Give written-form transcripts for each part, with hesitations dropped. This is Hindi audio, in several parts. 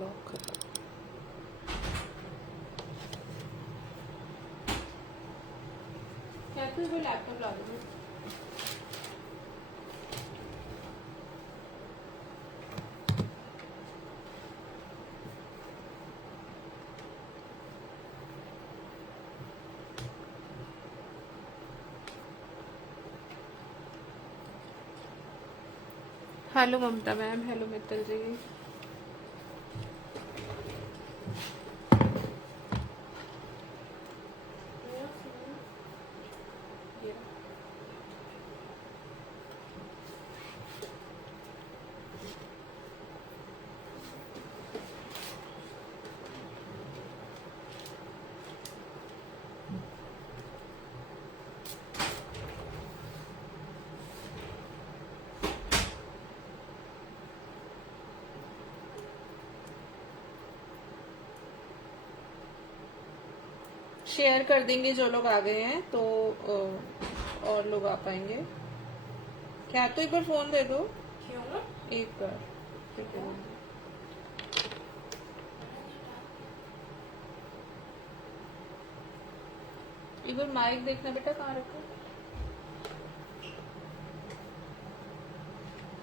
लॉक खत्म। क्या तू लैपटॉप ला दो। हेलो ममता मैम, हेलो मित्तल जी। शेयर कर देंगे जो लोग आ गए हैं, तो और लोग आ पाएंगे। क्या तो एक बार फोन दे दो। क्यों? एक बार एक बार माइक देखना बेटा, कहाँ रखा?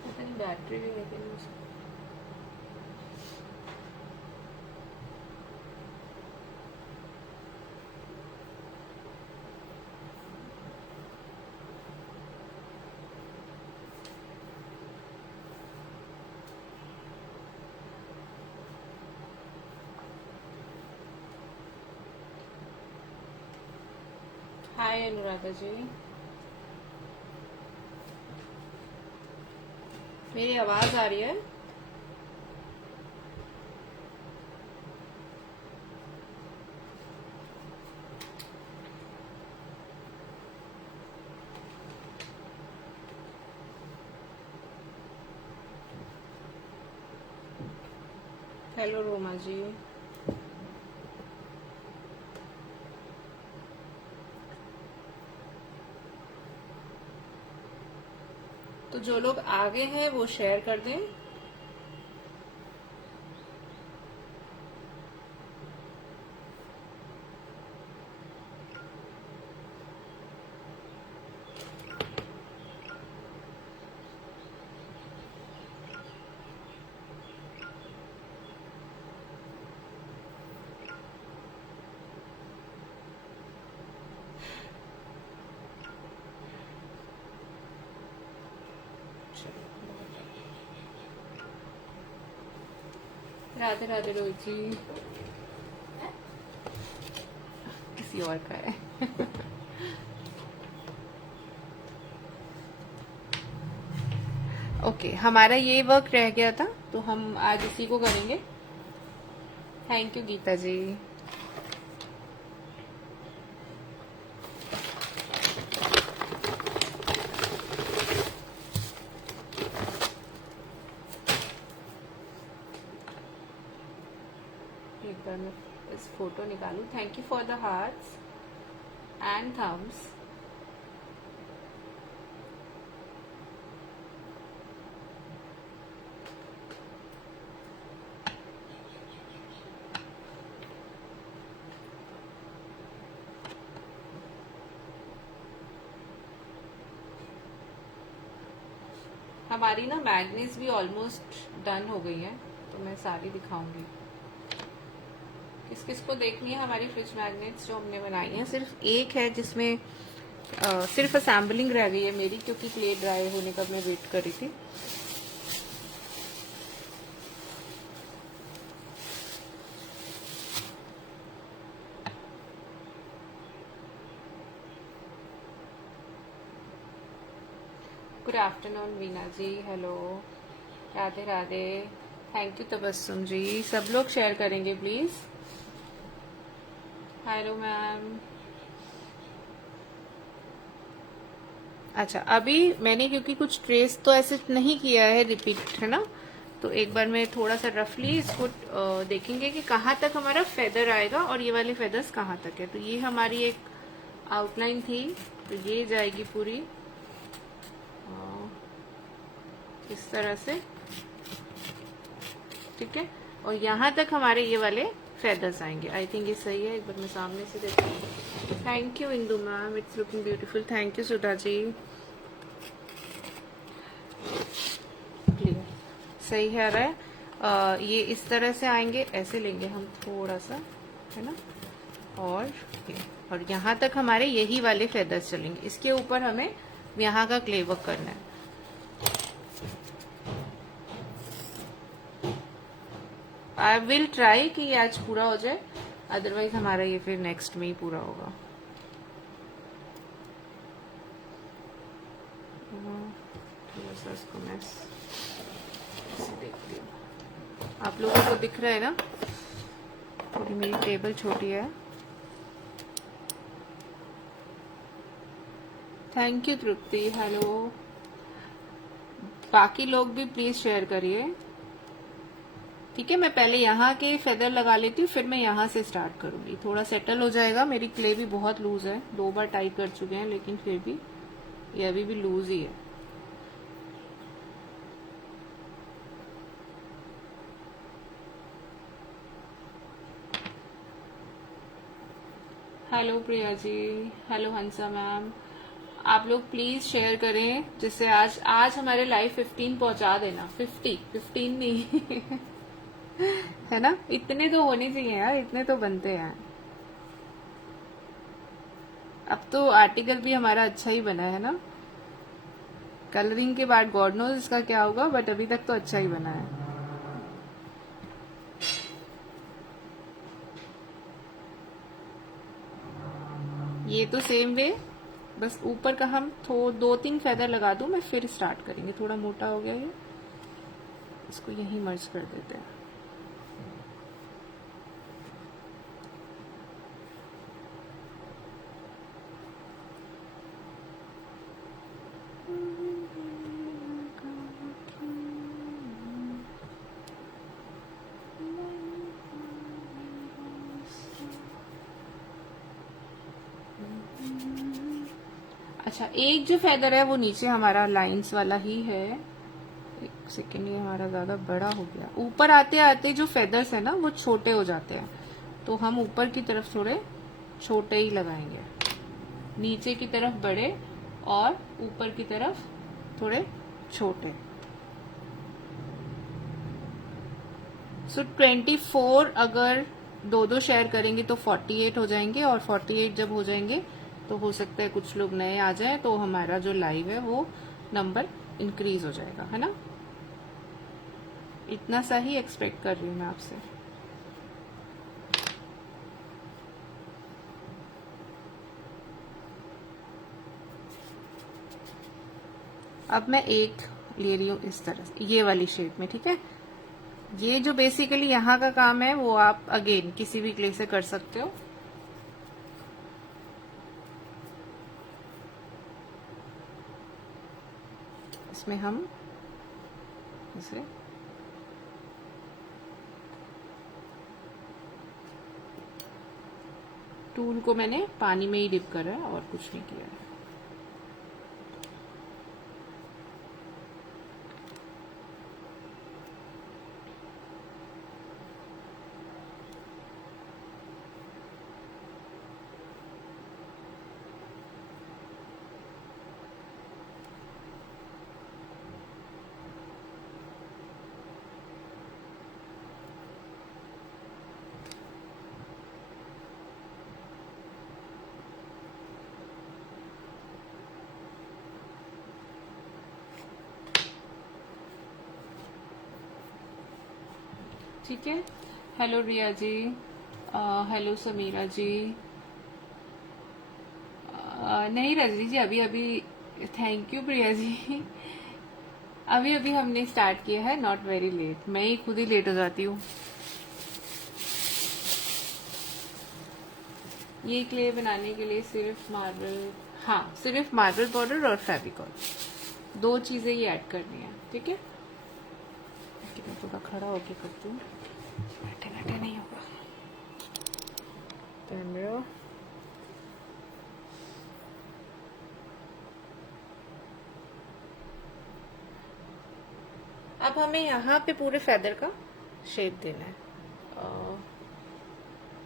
पता नहीं बैटरी भी है उसकी। हाय अनुराधा जी, मेरी आवाज आ रही है? हेलो रोमा जी। तो जो लोग आगे हैं वो शेयर कर दें। राधे राधे रोहित जी। किसी और का है। ओके, हमारा ये वर्क रह गया था तो हम आज इसी को करेंगे। थैंक यू गीता जी। एक बार मैं इस फोटो निकालूं। Thank you for the hearts and thumbs. हमारी ना मैग्नेट्स भी ऑलमोस्ट डन हो गई है, तो मैं सारी दिखाऊंगी। किस किस को देखनी है हमारी फ्रिज मैग्नेट्स जो हमने बनाई है? सिर्फ एक है जिसमें सिर्फ असेंबलिंग रह गई है मेरी, क्योंकि क्ले ड्राई होने का मैं वेट कर रही थी। Good afternoon Veena ji, hello, Radhe Radhe. Thank you Tabassum ji. सब लोग शेयर करेंगे प्लीज। Hello ma'am. अच्छा, अभी मैंने क्योंकि कुछ ट्रेस तो ऐसे नहीं किया है रिपीट, है ना, तो एक बार मैं थोड़ा सा रफली इसको देखेंगे कि कहाँ तक हमारा फेदर आएगा और ये वाले फेदर्स कहाँ तक है। तो ये हमारी एक आउटलाइन थी, तो ये जाएगी पूरी इस तरह से, ठीक है। और यहाँ तक हमारे ये वाले फेदर्स आएंगे। आई थिंक ये सही है, एक बार मैं सामने से देखती हूँ। Thank you Indu ma'am, it's looking beautiful. Thank you Sudha ji. Clear, सही है रहा है। ये इस तरह से आएंगे, ऐसे लेंगे हम थोड़ा सा, है ना, और यहाँ तक हमारे यही वाले फेदर्स चलेंगे। इसके ऊपर हमें यहाँ का क्ले वर्क करना है। आई विल ट्राई कि ये आज पूरा हो जाए, अदरवाइज हमारा ये फिर नेक्स्ट में ही पूरा होगा। थोड़ा सा इसको मैं देखती हूँ, आप लोगों को दिख रहा है ना, थोड़ी मेरी टेबल छोटी है। Thank you Tripti, hello. बाकी लोग भी प्लीज शेयर करिए, ठीक है। मैं पहले यहाँ के फेदर लगा लेती हूँ, फिर मैं यहाँ से स्टार्ट करूंगी। थोड़ा सेटल हो जाएगा। मेरी क्ले भी बहुत लूज है, 2 बार टाइट कर चुके हैं, लेकिन फिर भी ये अभी भी लूज ही है। हेलो प्रिया जी, हेलो हंसा मैम। आप लोग प्लीज शेयर करें, जिससे आज हमारे लाइव 15 पहुंचा देना। 15 नहीं है ना, इतने तो होने चाहिए यार, इतने तो बनते हैं। अब तो आर्टिकल भी हमारा अच्छा ही बना है ना। कलरिंग के बाद गॉड नोज इसका क्या होगा, बट अभी तक तो अच्छा ही बना है। ये तो सेम वे, बस ऊपर का हम 2-3 फेदर लगा दूं मैं, फिर स्टार्ट करेंगे। थोड़ा मोटा हो गया ये, इसको यहीं मर्ज कर देते हैं। अच्छा, एक जो फेदर है वो नीचे हमारा लाइंस वाला ही है। एक सेकेंड, ये हमारा ज्यादा बड़ा हो गया। ऊपर आते आते जो फेदर्स है ना वो छोटे हो जाते हैं, तो हम ऊपर की तरफ थोड़े छोटे ही लगाएंगे, नीचे की तरफ बड़े और ऊपर की तरफ थोड़े छोटे। सो 24 अगर 2-2 शेयर करेंगे तो 48 हो जाएंगे, और 48 जब हो जाएंगे तो हो सकता है कुछ लोग नए आ जाए, तो हमारा जो लाइव है वो नंबर इंक्रीज हो जाएगा, है ना। इतना सा ही एक्सपेक्ट कर रही हूँ मैं आपसे। अब मैं एक ले रही हूँ इस तरह से, ये वाली शेप में, ठीक है। ये जो बेसिकली यहाँ का काम है वो आप अगेन किसी भी क्ले से कर सकते हो। इसमें हम इसे टूल को मैंने पानी में ही डिप करा है और कुछ नहीं किया है। ठीक है। हेलो रिया जी, हेलो समीरा जी। नहीं रजनी जी, अभी अभी। Thank you Priya ji. अभी अभी हमने स्टार्ट किया है, नॉट वेरी लेट। मैं ही खुद ही लेट हो जाती हूँ। ये क्ले बनाने के लिए सिर्फ मार्बल, हाँ सिर्फ मार्बल पाउडर और फेविकॉल, 2 चीजें ही ऐड करनी है, ठीक है। मैं थोड़ा खड़ा होके करती हूँ, बैठे बैठे नहीं होगा। कैमरा, अब हमें यहाँ पे पूरे फेदर का शेप देना है।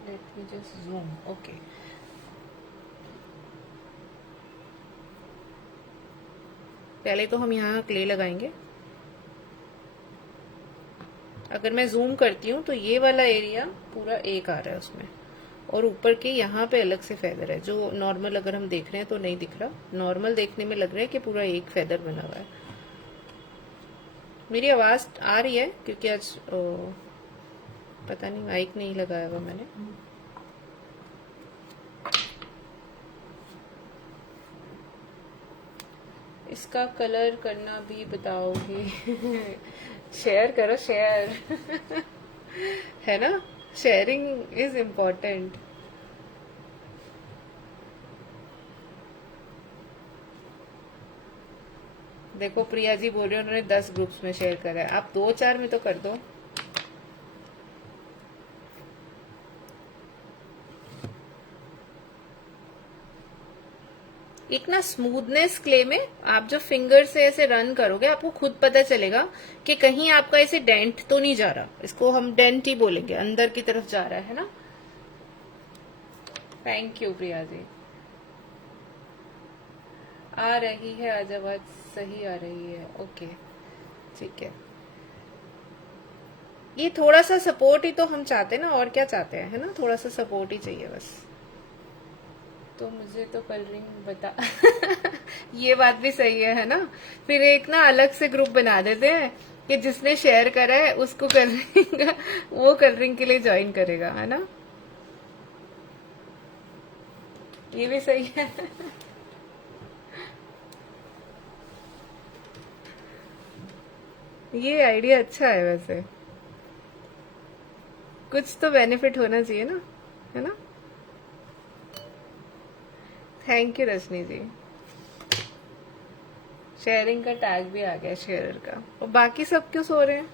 Let me just zoom. Okay, पहले तो हम यहाँ क्ले लगाएंगे। अगर मैं जूम करती हूँ तो ये वाला एरिया पूरा एक आ रहा है उसमें, और ऊपर के यहाँ पे अलग से फेदर है, जो नॉर्मल अगर हम देख रहे हैं तो नहीं दिख रहा। नॉर्मल देखने में लग रहा है कि पूरा एक फेदर बना हुआ है। मेरी आवाज आ रही है क्योंकि आज पता नहीं माइक नहीं लगाया हुआ मैंने। इसका कलर करना भी बताओगे? शेयर करो, शेयर। है ना, शेयरिंग इज इम्पोर्टेंट। देखो प्रिया जी बोल रहे हैं उन्होंने 10 ग्रुप्स में शेयर करा है, आप 2-4 में तो कर दो। एक ना स्मूथनेस क्ले में आप जब फिंगर से ऐसे रन करोगे आपको खुद पता चलेगा कि कहीं आपका ऐसे डेंट तो नहीं जा रहा। इसको हम डेंट ही बोलेंगे, अंदर की तरफ जा रहा है ना। Thank you Priya ji. आ रही है आज आवाज, सही आ रही है। ओके ठीक है, ये थोड़ा सा सपोर्ट ही तो हम चाहते हैं ना, और क्या चाहते हैं, है ना, थोड़ा सा सपोर्ट ही चाहिए बस। तो मुझे तो कलरिंग बता। ये बात भी सही है ना। फिर एक ना अलग से ग्रुप बना देते हैं कि जिसने शेयर करा है उसको कलरिंग वो कलरिंग के लिए ज्वाइन करेगा, है ना। ये भी सही है। ये आइडिया अच्छा है वैसे, कुछ तो बेनिफिट होना चाहिए ना, है ना। Thank you Rajni ji. Sharing का टैग भी आ गया शेयरर का। और बाकी सब क्यों सो रहे हैं?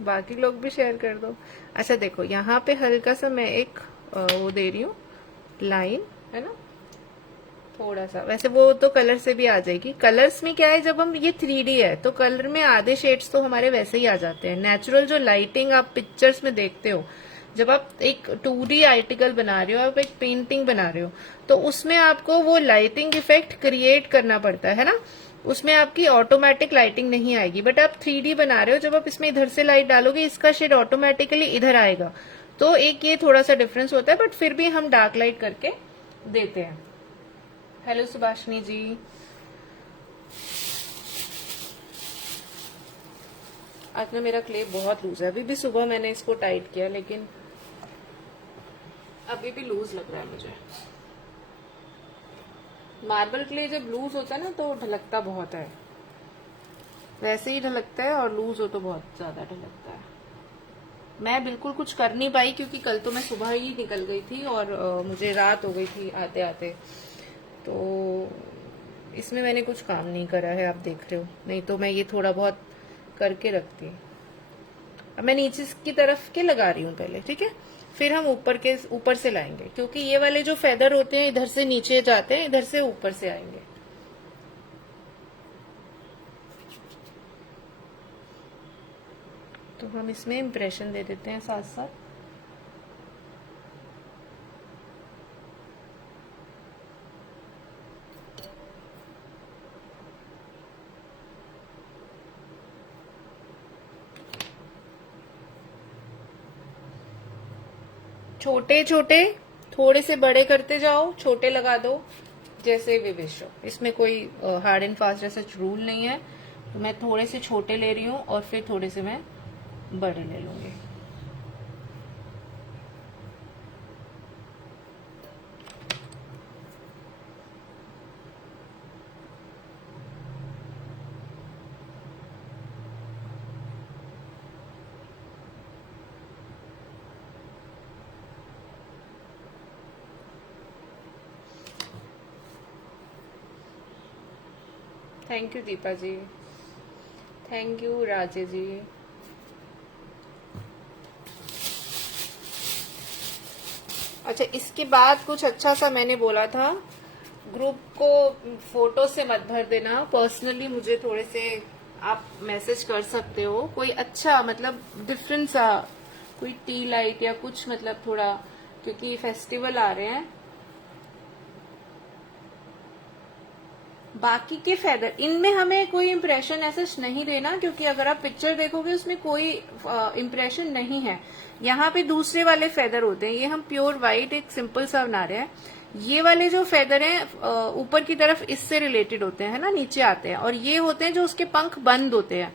बाकी लोग भी शेयर कर दो। अच्छा देखो यहाँ पे हल्का सा मैं एक वो दे रही हूँ लाइन, है ना, थोड़ा सा। वैसे वो तो कलर से भी आ जाएगी। कलर्स में क्या है, जब हम ये 3D है तो कलर में आधे शेड्स तो हमारे वैसे ही आ जाते हैं। नेचुरल जो लाइटिंग आप पिक्चर्स में देखते हो, जब आप एक 2D आर्टिकल बना रहे हो, आप एक पेंटिंग बना रहे हो, तो उसमें आपको वो लाइटिंग इफेक्ट क्रिएट करना पड़ता है ना। उसमें आपकी ऑटोमेटिक लाइटिंग नहीं आएगी। बट आप 3D बना रहे हो, जब आप इसमें इधर से लाइट डालोगे इसका शेड ऑटोमेटिकली इधर आएगा। तो एक ये थोड़ा सा डिफरेंस होता है, बट फिर भी हम डार्क लाइट करके देते हैं। हेलो सुभाषिनी जी। आज ना मेरा क्ले बहुत लूज है। अभी भी सुबह मैंने इसको टाइट किया लेकिन अभी भी लूज लग रहा है मुझे। मार्बल क्ले जब लूज होता है ना तो ढलकता बहुत है, वैसे ही ढलकता है, और लूज हो तो बहुत ज्यादा ढलकता है। मैं बिल्कुल कुछ कर नहीं पाई क्योंकि कल तो मैं सुबह ही निकल गई थी और मुझे रात हो गई थी आते आते, तो इसमें मैंने कुछ काम नहीं करा है, आप देख रहे हो। नहीं तो मैं ये थोड़ा बहुत करके रखती। अब मैं नीचे की तरफ के लगा रही हूँ पहले, ठीक है, फिर हम ऊपर से लाएंगे, क्योंकि ये वाले जो फेदर होते हैं इधर से नीचे जाते हैं, इधर से ऊपर से आएंगे। तो हम इसमें इम्प्रेशन दे देते हैं साथ साथ। छोटे छोटे थोड़े से बड़े करते जाओ, छोटे लगा दो, जैसे भी विश हो। इसमें कोई हार्ड एंड फास्ट जैसा रूल नहीं है। तो मैं थोड़े से छोटे ले रही हूँ और फिर थोड़े से मैं बड़े ले लूंगी। Thank you Deepa ji, thank you Raje ji. अच्छा, इसके बाद कुछ अच्छा सा मैंने बोला था, ग्रुप को फोटो से मत भर देना। पर्सनली मुझे थोड़े से आप मैसेज कर सकते हो कोई अच्छा, मतलब डिफरेंट सा, कोई टी लाइट या कुछ, मतलब थोड़ा, क्योंकि फेस्टिवल आ रहे हैं। बाकी के फेदर, इनमें हमें कोई इम्प्रेशन ऐसा नहीं देना, क्योंकि अगर आप पिक्चर देखोगे उसमें कोई इम्प्रेशन नहीं है। यहाँ पे दूसरे वाले फेदर होते हैं, ये हम प्योर व्हाइट एक सिंपल सा बना रहे हैं। ये वाले जो फेदर हैं ऊपर की तरफ इससे रिलेटेड होते हैं, है ना, नीचे आते हैं, और ये होते हैं जो उसके पंख बंद होते हैं।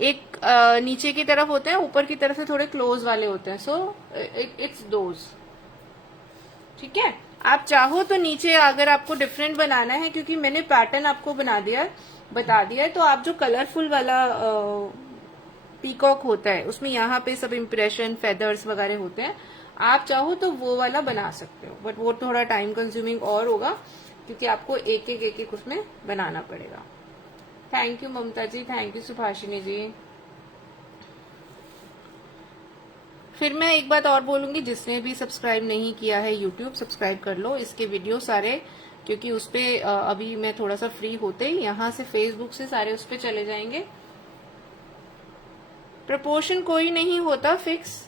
एक नीचे की तरफ होते हैं, ऊपर की तरफ से थोड़े क्लोज वाले होते हैं। So it's those. ठीक है, आप चाहो तो नीचे अगर आपको डिफरेंट बनाना है, क्योंकि मैंने पैटर्न आपको बता दिया है, तो आप जो कलरफुल वाला पीकॉक होता है उसमें यहाँ पे सब इम्प्रेशन फेदर्स वगैरह होते हैं, आप चाहो तो वो वाला बना सकते हो, बट वो थोड़ा टाइम कंज्यूमिंग और होगा, क्योंकि आपको एक एक उसमें बनाना पड़ेगा। Thank you Mamta ji, thank you Subhashini ji. फिर मैं एक बात और बोलूंगी, जिसने भी सब्सक्राइब नहीं किया है यूट्यूब, सब्सक्राइब कर लो इसके वीडियो सारे, क्योंकि उसपे अभी मैं थोड़ा सा फ्री होते ही यहाँ से फेसबुक से सारे उस पे चले जाएंगे। प्रपोर्शन कोई नहीं होता फिक्स,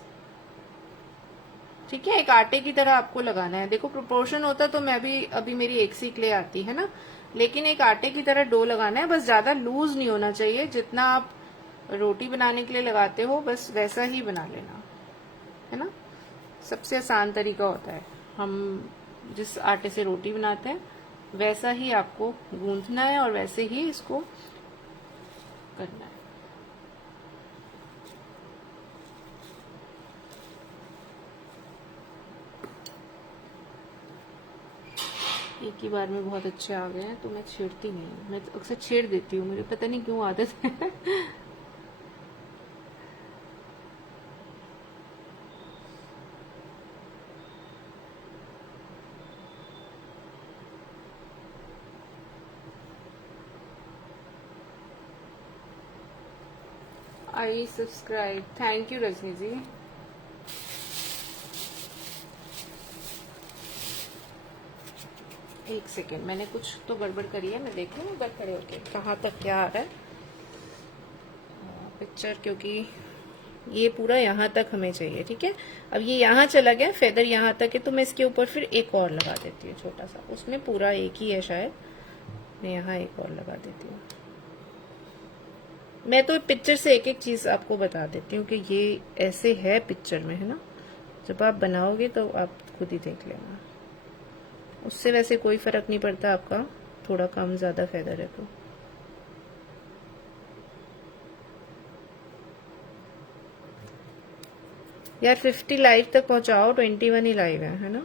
ठीक है, एक आटे की तरह आपको लगाना है। देखो प्रपोर्शन होता तो मैं भी अभी मेरी एक सी क्ले आती है ना, लेकिन एक आटे की तरह डो लगाना है, बस ज्यादा लूज नहीं होना चाहिए। जितना आप रोटी बनाने के लिए लगाते हो बस वैसा ही बना लेना, है ना। सबसे आसान तरीका होता है, हम जिस आटे से रोटी बनाते हैं वैसा ही आपको गूंथना है और वैसे ही इसको करना है। एक ही बार में बहुत अच्छे आ गए हैं, तो मैं छेड़ती नहीं हूँ, मैं अक्सर छेड़ देती हूँ, मुझे पता नहीं क्यों आदत है। आई सब्सक्राइब, थैंक यू रजनी जी। एक सेकेंड, मैंने कुछ तो गड़बड़ करी है, मैं देख लूँ उधर खड़े होके कहाँ तक क्या आ रहा है पिक्चर, क्योंकि ये पूरा यहाँ तक हमें चाहिए। ठीक है, अब ये यहाँ चला गया, फेदर यहाँ तक है, तो मैं इसके ऊपर फिर एक और लगा देती हूँ छोटा सा, उसमें पूरा एक ही है शायद, मैं यहाँ एक और लगा देती हूँ। मैं तो पिक्चर से एक एक चीज आपको बता देती हूँ कि ये ऐसे है पिक्चर में, है ना। जब आप बनाओगे तो आप खुद ही देख लेना, उससे वैसे कोई फर्क नहीं पड़ता आपका थोड़ा कम ज्यादा फेदर है तो। यार 50 लाइव तक पहुंचाओ, 21 ही लाइव है ना।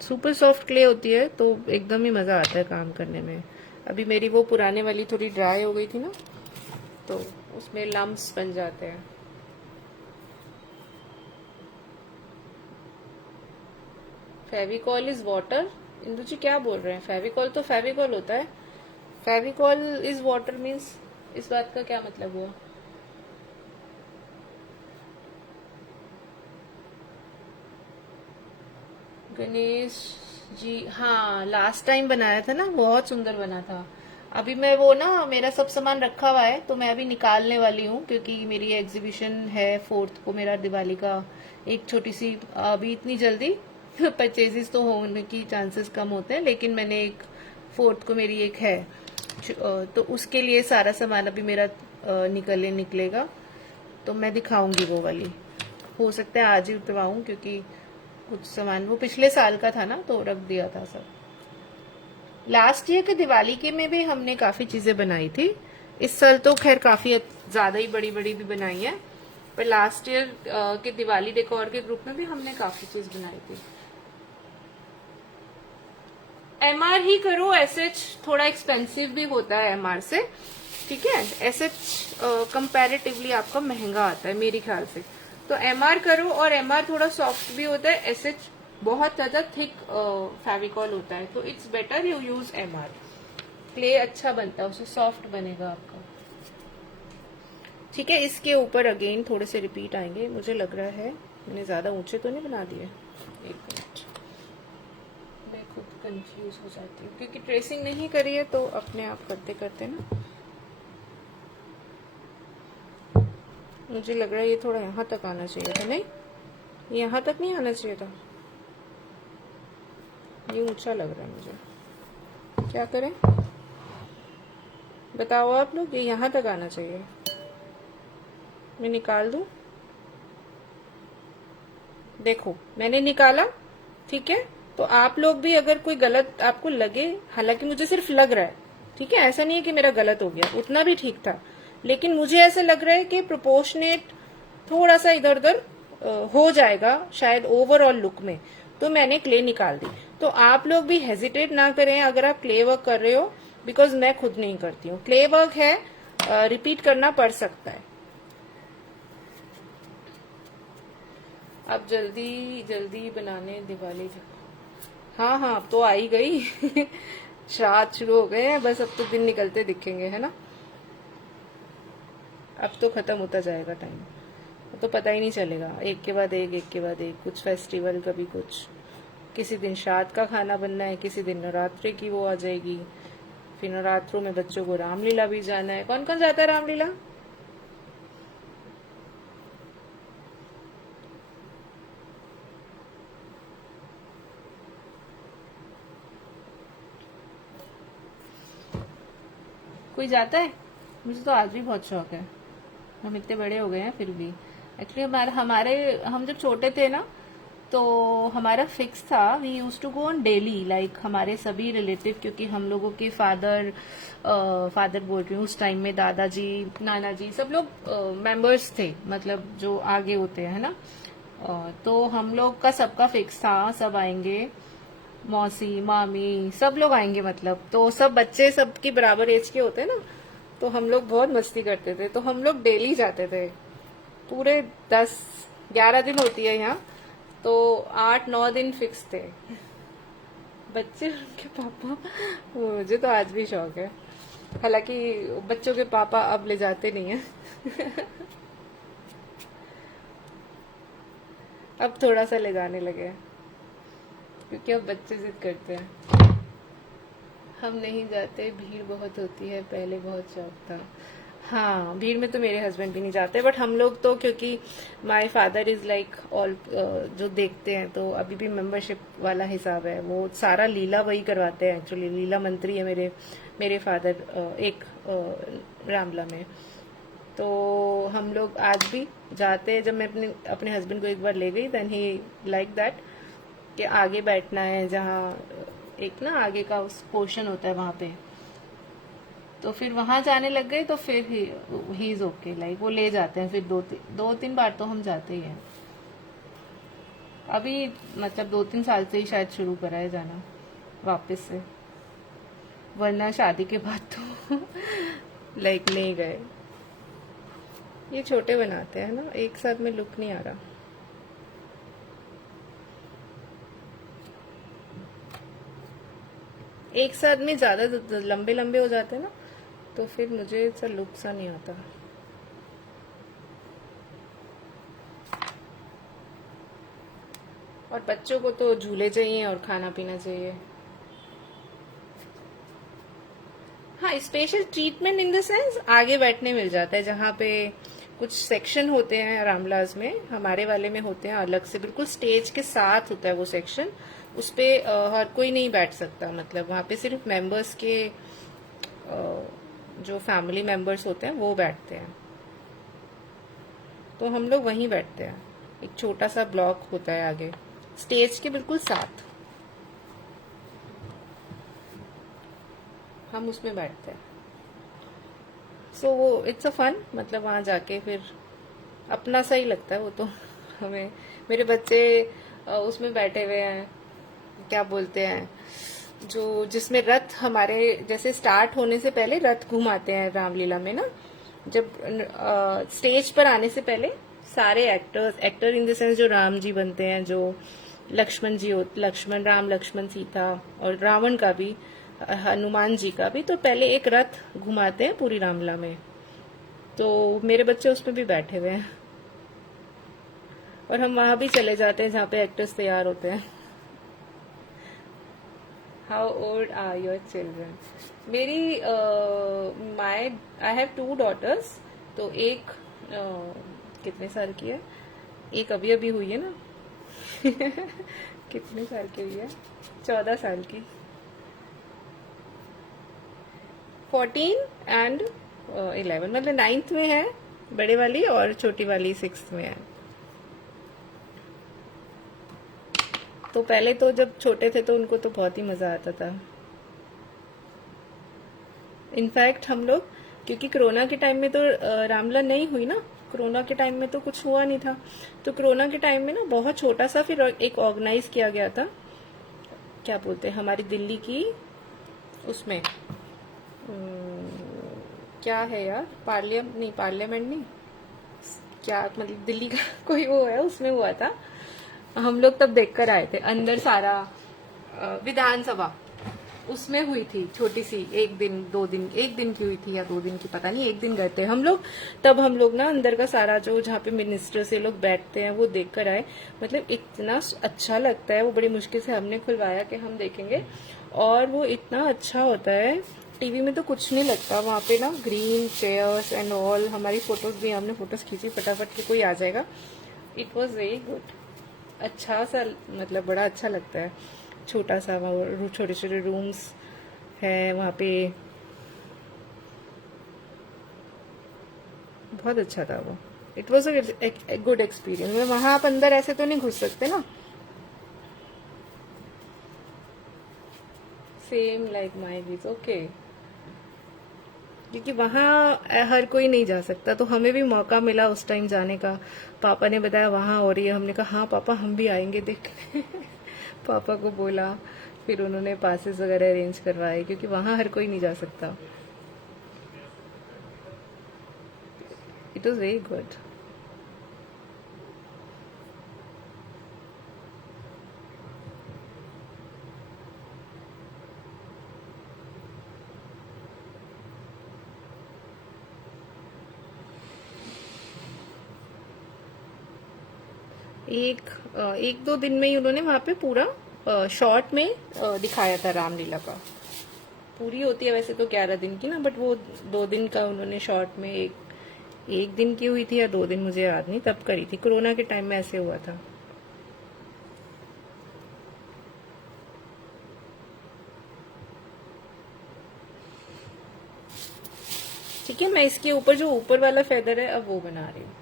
सुपर सॉफ्ट क्ले होती है तो एकदम ही मजा आता है काम करने में। अभी मेरी वो पुराने वाली थोड़ी ड्राई हो गई थी ना, तो उसमें लम्प्स बन जाते हैं। फेविकॉल इज वाटर, इंदु जी क्या बोल रहे हैं? फेविकॉल तो फेविकॉल होता है, फेविकॉल इज वाटर मीन्स इस बात का क्या मतलब हुआ? गणेश जी, हाँ लास्ट टाइम बनाया था ना, बहुत सुंदर बना था। अभी मैं वो ना, मेरा सब सामान रखा हुआ है तो मैं अभी निकालने वाली हूँ, क्योंकि मेरी एग्जीबिशन है 4th को मेरा दिवाली का, एक छोटी सी, अभी इतनी जल्दी परचेजेस तो होने की चांसेस कम होते हैं, लेकिन मैंने एक 4th को मेरी एक है, तो उसके लिए सारा सामान अभी मेरा निकलेगा, तो मैं दिखाऊंगी वो वाली। हो सकता है आज ही उतरवाऊं, क्योंकि कुछ सामान वो पिछले साल का था ना, तो रख दिया था सब। लास्ट ईयर के दिवाली के में भी हमने काफी चीजें बनाई थी, इस साल तो खैर काफी ज्यादा ही बड़ी बड़ी भी बनाई है, पर लास्ट ईयर के दिवाली डेकोर के ग्रुप में भी हमने काफी चीज बनाई थी। एमआर ही करो, एसएच थोड़ा एक्सपेंसिव भी होता है एमआर से, ठीक है। एसएच कंपैरेटिवली आपका महंगा आता है मेरे ख्याल से, तो एमआर करो, और एमआर थोड़ा सॉफ्ट भी होता है, एसएच बहुत ज्यादा थिक फेविकॉल होता है, तो it's better you use MR. Clay अच्छा बनता है, उससे सॉफ्ट बनेगा आपका। ठीक है, इसके ऊपर अगेन थोड़े से रिपीट आएंगे, मुझे लग रहा है मैंने ज़्यादा ऊंचे तो नहीं बना दिए? एक मिनट, मैं खुद कंफ्यूज हो जाती हूँ क्योंकि ट्रेसिंग नहीं करी है तो अपने आप करते करते ना मुझे लग रहा है ये थोड़ा यहाँ तक आना चाहिए था। नहीं, यहाँ तक नहीं आना चाहिए था, ये ऊंचा लग रहा है मुझे। क्या करें बताओ आप लोग, ये यहाँ तक आना चाहिए। मैं निकाल दूं? देखो मैंने निकाला, ठीक है। तो आप लोग भी अगर कोई गलत आपको लगे, हालांकि मुझे सिर्फ लग रहा है, ठीक है, ऐसा नहीं है कि मेरा गलत हो गया, उतना भी ठीक था, लेकिन मुझे ऐसा लग रहा है कि प्रोपोर्शनेट थोड़ा सा इधर उधर हो जाएगा शायद ओवरऑल लुक में, तो मैंने क्ले निकाल दी। तो आप लोग भी हेजिटेट ना करें अगर आप क्ले वर्क कर रहे हो, बिकॉज मैं खुद नहीं करती हूँ। क्ले वर्क है, रिपीट करना पड़ सकता है। अब जल्दी जल्दी बनाने दिवाली। हाँ हाँ, अब तो आ ही गई श्राद्ध शुरू हो गए हैं, बस अब तो दिन निकलते दिखेंगे, है ना। अब तो खत्म होता जाएगा टाइम, तो पता ही नहीं चलेगा, एक के बाद एक के बाद एक, कुछ फेस्टिवल, कभी कुछ, किसी दिन श्राद्ध का खाना बनना है, किसी दिन नवरात्रि की वो आ जाएगी, फिर नवरात्रों में बच्चों को रामलीला भी जाना है। कौन कौन जाता है रामलीला? कोई जाता है? मुझे तो आज भी बहुत शौक है। हम इतने बड़े हो गए हैं फिर भी। एक्चुअली हमारे हम जब छोटे थे ना, तो हमारा फिक्स था, we use to go on daily, like हमारे सभी रिलेटिव, क्योंकि हम लोगों के फादर बोल रही हूँ, उस टाइम में दादाजी, नाना जी, सब लोग मेंबर्स थे, मतलब जो आगे होते हैं, है ना। तो हम लोग का सबका फिक्स था, सब आएंगे, मौसी, मामी, सब लोग आएंगे, मतलब तो सब बच्चे सबकी बराबर एज के होते हैं ना, तो हम लोग बहुत मस्ती करते थे, तो हम लोग डेली जाते थे। पूरे 10-11 दिन होती है यहाँ, तो 8-9 दिन फिक्स थे। बच्चे उनके पापा, मुझे तो आज भी शौक है, हालांकि बच्चों के पापा अब ले जाते नहीं है अब थोड़ा सा ले जाने लगे हैं, क्योंकि अब बच्चे जिद करते हैं। हम नहीं जाते, भीड़ बहुत होती है, पहले बहुत शौक था। हाँ, भीड़ में तो मेरे हस्बैंड भी नहीं जाते, बट हम लोग तो, क्योंकि my father is like all, जो देखते हैं, तो अभी भी मेंबरशिप वाला हिसाब है, वो सारा लीला वही करवाते हैं। एक्चुअली लीला मंत्री है मेरे फादर, एक रामला में। तो हम लोग आज भी जाते हैं। जब मैं अपने हस्बैंड को एक बार ले गई, देन ही लाइक दैट कि आगे बैठना है, जहाँ एक ना आगे का उस पोर्शन होता है वहां पे, तो फिर वहां जाने लग गए, तो फिर ही इज ओके, लाइक वो ले जाते हैं। फिर 2-3 बार तो हम जाते ही हैं। अभी मतलब 2-3 साल से ही शायद शुरू करा है जाना वापस से, वरना शादी के बाद तो लाइक नहीं गए। ये छोटे बनाते हैं ना, एक साथ में लुक नहीं आ रहा। एक साथ में ज्यादा लंबे लंबे हो जाते हैं ना, तो फिर मुझे ऐसा लुक सा नहीं आता। और बच्चों को तो झूले चाहिए और खाना पीना चाहिए। हाँ, special treatment in the sense आगे बैठने मिल जाता है, जहाँ पे कुछ सेक्शन होते हैं रामलाज में, हमारे वाले में होते हैं अलग से, बिल्कुल स्टेज के साथ होता है वो सेक्शन। उस पे हर कोई नहीं बैठ सकता, मतलब वहाँ पे सिर्फ मेंबर्स के, जो फैमिली मेंबर्स होते हैं वो बैठते हैं। तो हम लोग वहीं बैठते हैं, एक छोटा सा ब्लॉक होता है आगे, स्टेज के बिल्कुल साथ, हम उसमें बैठते हैं। सो वो इट्स अ फन, मतलब वहां जाके फिर अपना सा ही लगता है वो तो हमें। मेरे बच्चे उसमें बैठे हुए हैं, क्या बोलते हैं, जो जिसमें रथ, हमारे जैसे स्टार्ट होने से पहले रथ घुमाते हैं रामलीला में ना, जब स्टेज पर आने से पहले सारे एक्टर इन द सेंस जो राम जी बनते हैं, जो लक्ष्मण जी हो, लक्ष्मण, राम लक्ष्मण सीता, और रावण का भी, हनुमान जी का भी, तो पहले एक रथ घुमाते हैं पूरी रामलीला में। तो मेरे बच्चे उसमें भी बैठे हुए हैं, और हम वहां भी चले जाते हैं जहाँ पे एक्टर्स तैयार होते हैं। How old are your children? मेरी माई आई हैव 2 डॉटर्स। तो एक कितने साल की है, एक अभी अभी हुई है ना कितने साल की हुई है? 14 साल की। 14 एंड 11, मतलब 9th में है बड़े वाली और छोटी वाली 6th में है। तो पहले तो जब छोटे थे तो उनको तो बहुत ही मजा आता था। इनफैक्ट हम लोग, क्योंकि कोरोना के टाइम में तो रामलीला नहीं हुई ना, कोरोना के टाइम में तो कुछ हुआ नहीं था, तो कोरोना के टाइम में ना बहुत छोटा सा फिर एक ऑर्गेनाइज किया गया था, क्या बोलते हैं, हमारी दिल्ली की उसमें क्या है यार, पार्लियामेंट नहीं, क्या मतलब दिल्ली का कोई वो है, उसमें हुआ था। हम लोग तब देखकर आए थे अंदर, सारा विधानसभा उसमें हुई थी, छोटी सी, 1 दिन 2 दिन, 1 दिन की हुई थी या 2 दिन की, पता नहीं, 1 दिन गए थे हम लोग। तब हम लोग ना अंदर का सारा जो जहाँ पे मिनिस्टर से लोग बैठते हैं वो देख कर आए। मतलब इतना अच्छा लगता है, वो बड़ी मुश्किल से हमने खुलवाया कि हम देखेंगे, और वो इतना अच्छा होता है। टीवी में तो कुछ नहीं लगता, वहाँ पे ना ग्रीन चेयर्स एंड ऑल। हमारी फोटोज भी, हमने फोटोज खींची फटाफट के, कोई आ जाएगा। इट वॉज वेरी गुड, अच्छा सा, मतलब बड़ा अच्छा लगता है। छोटा सा वहाँ छोटे छोटे रूम्स है वहाँ पे, बहुत अच्छा था वो। It was a good experience. वहां आप अंदर ऐसे तो नहीं घुस सकते ना। सेम लाइक माई वीज, ओके। क्योंकि वहां हर कोई नहीं जा सकता, तो हमें भी मौका मिला उस टाइम जाने का। पापा ने बताया वहां हो रही है, हमने कहा हाँ पापा हम भी आएंगे देखने पापा को बोला, फिर उन्होंने पासेस वगैरह अरेंज करवाए, क्योंकि वहां हर कोई नहीं जा सकता। It was very good. एक 2 दिन में ही उन्होंने वहां पे पूरा शॉर्ट में दिखाया था रामलीला का। पूरी होती है वैसे तो 11 दिन की ना, बट वो 2 दिन का उन्होंने शॉर्ट में, एक दिन की हुई थी या 2 दिन, मुझे याद नहीं, तब करी थी। कोरोना के टाइम में ऐसे हुआ था। ठीक है, मैं इसके ऊपर जो ऊपर वाला फेदर है अब वो बना रही हूँ।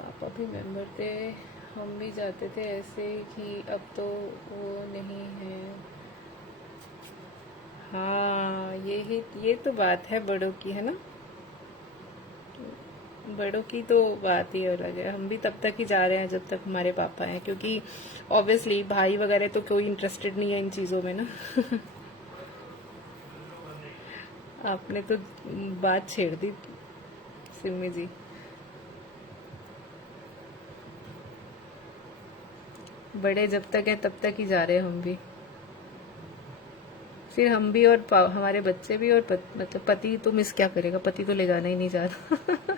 पापा भी मेंबर थे, हम भी जाते थे ऐसे ही, अब तो वो नहीं है। हाँ, ये तो बात है बड़ों की, है ना। बड़ों की तो बात ही अलग है। हम भी तब तक ही जा रहे हैं जब तक हमारे पापा हैं, क्योंकि ऑब्वियसली भाई वगैरह तो कोई इंटरेस्टेड नहीं है इन चीजों में ना आपने तो बात छेड़ दी सिमी जी। बड़े जब तक है तब तक ही जा रहे हैं हम भी, फिर हम भी और हमारे बच्चे भी, और मतलब पति तो मिस क्या करेगा, पति तो ले जाना ही नहीं जा रहा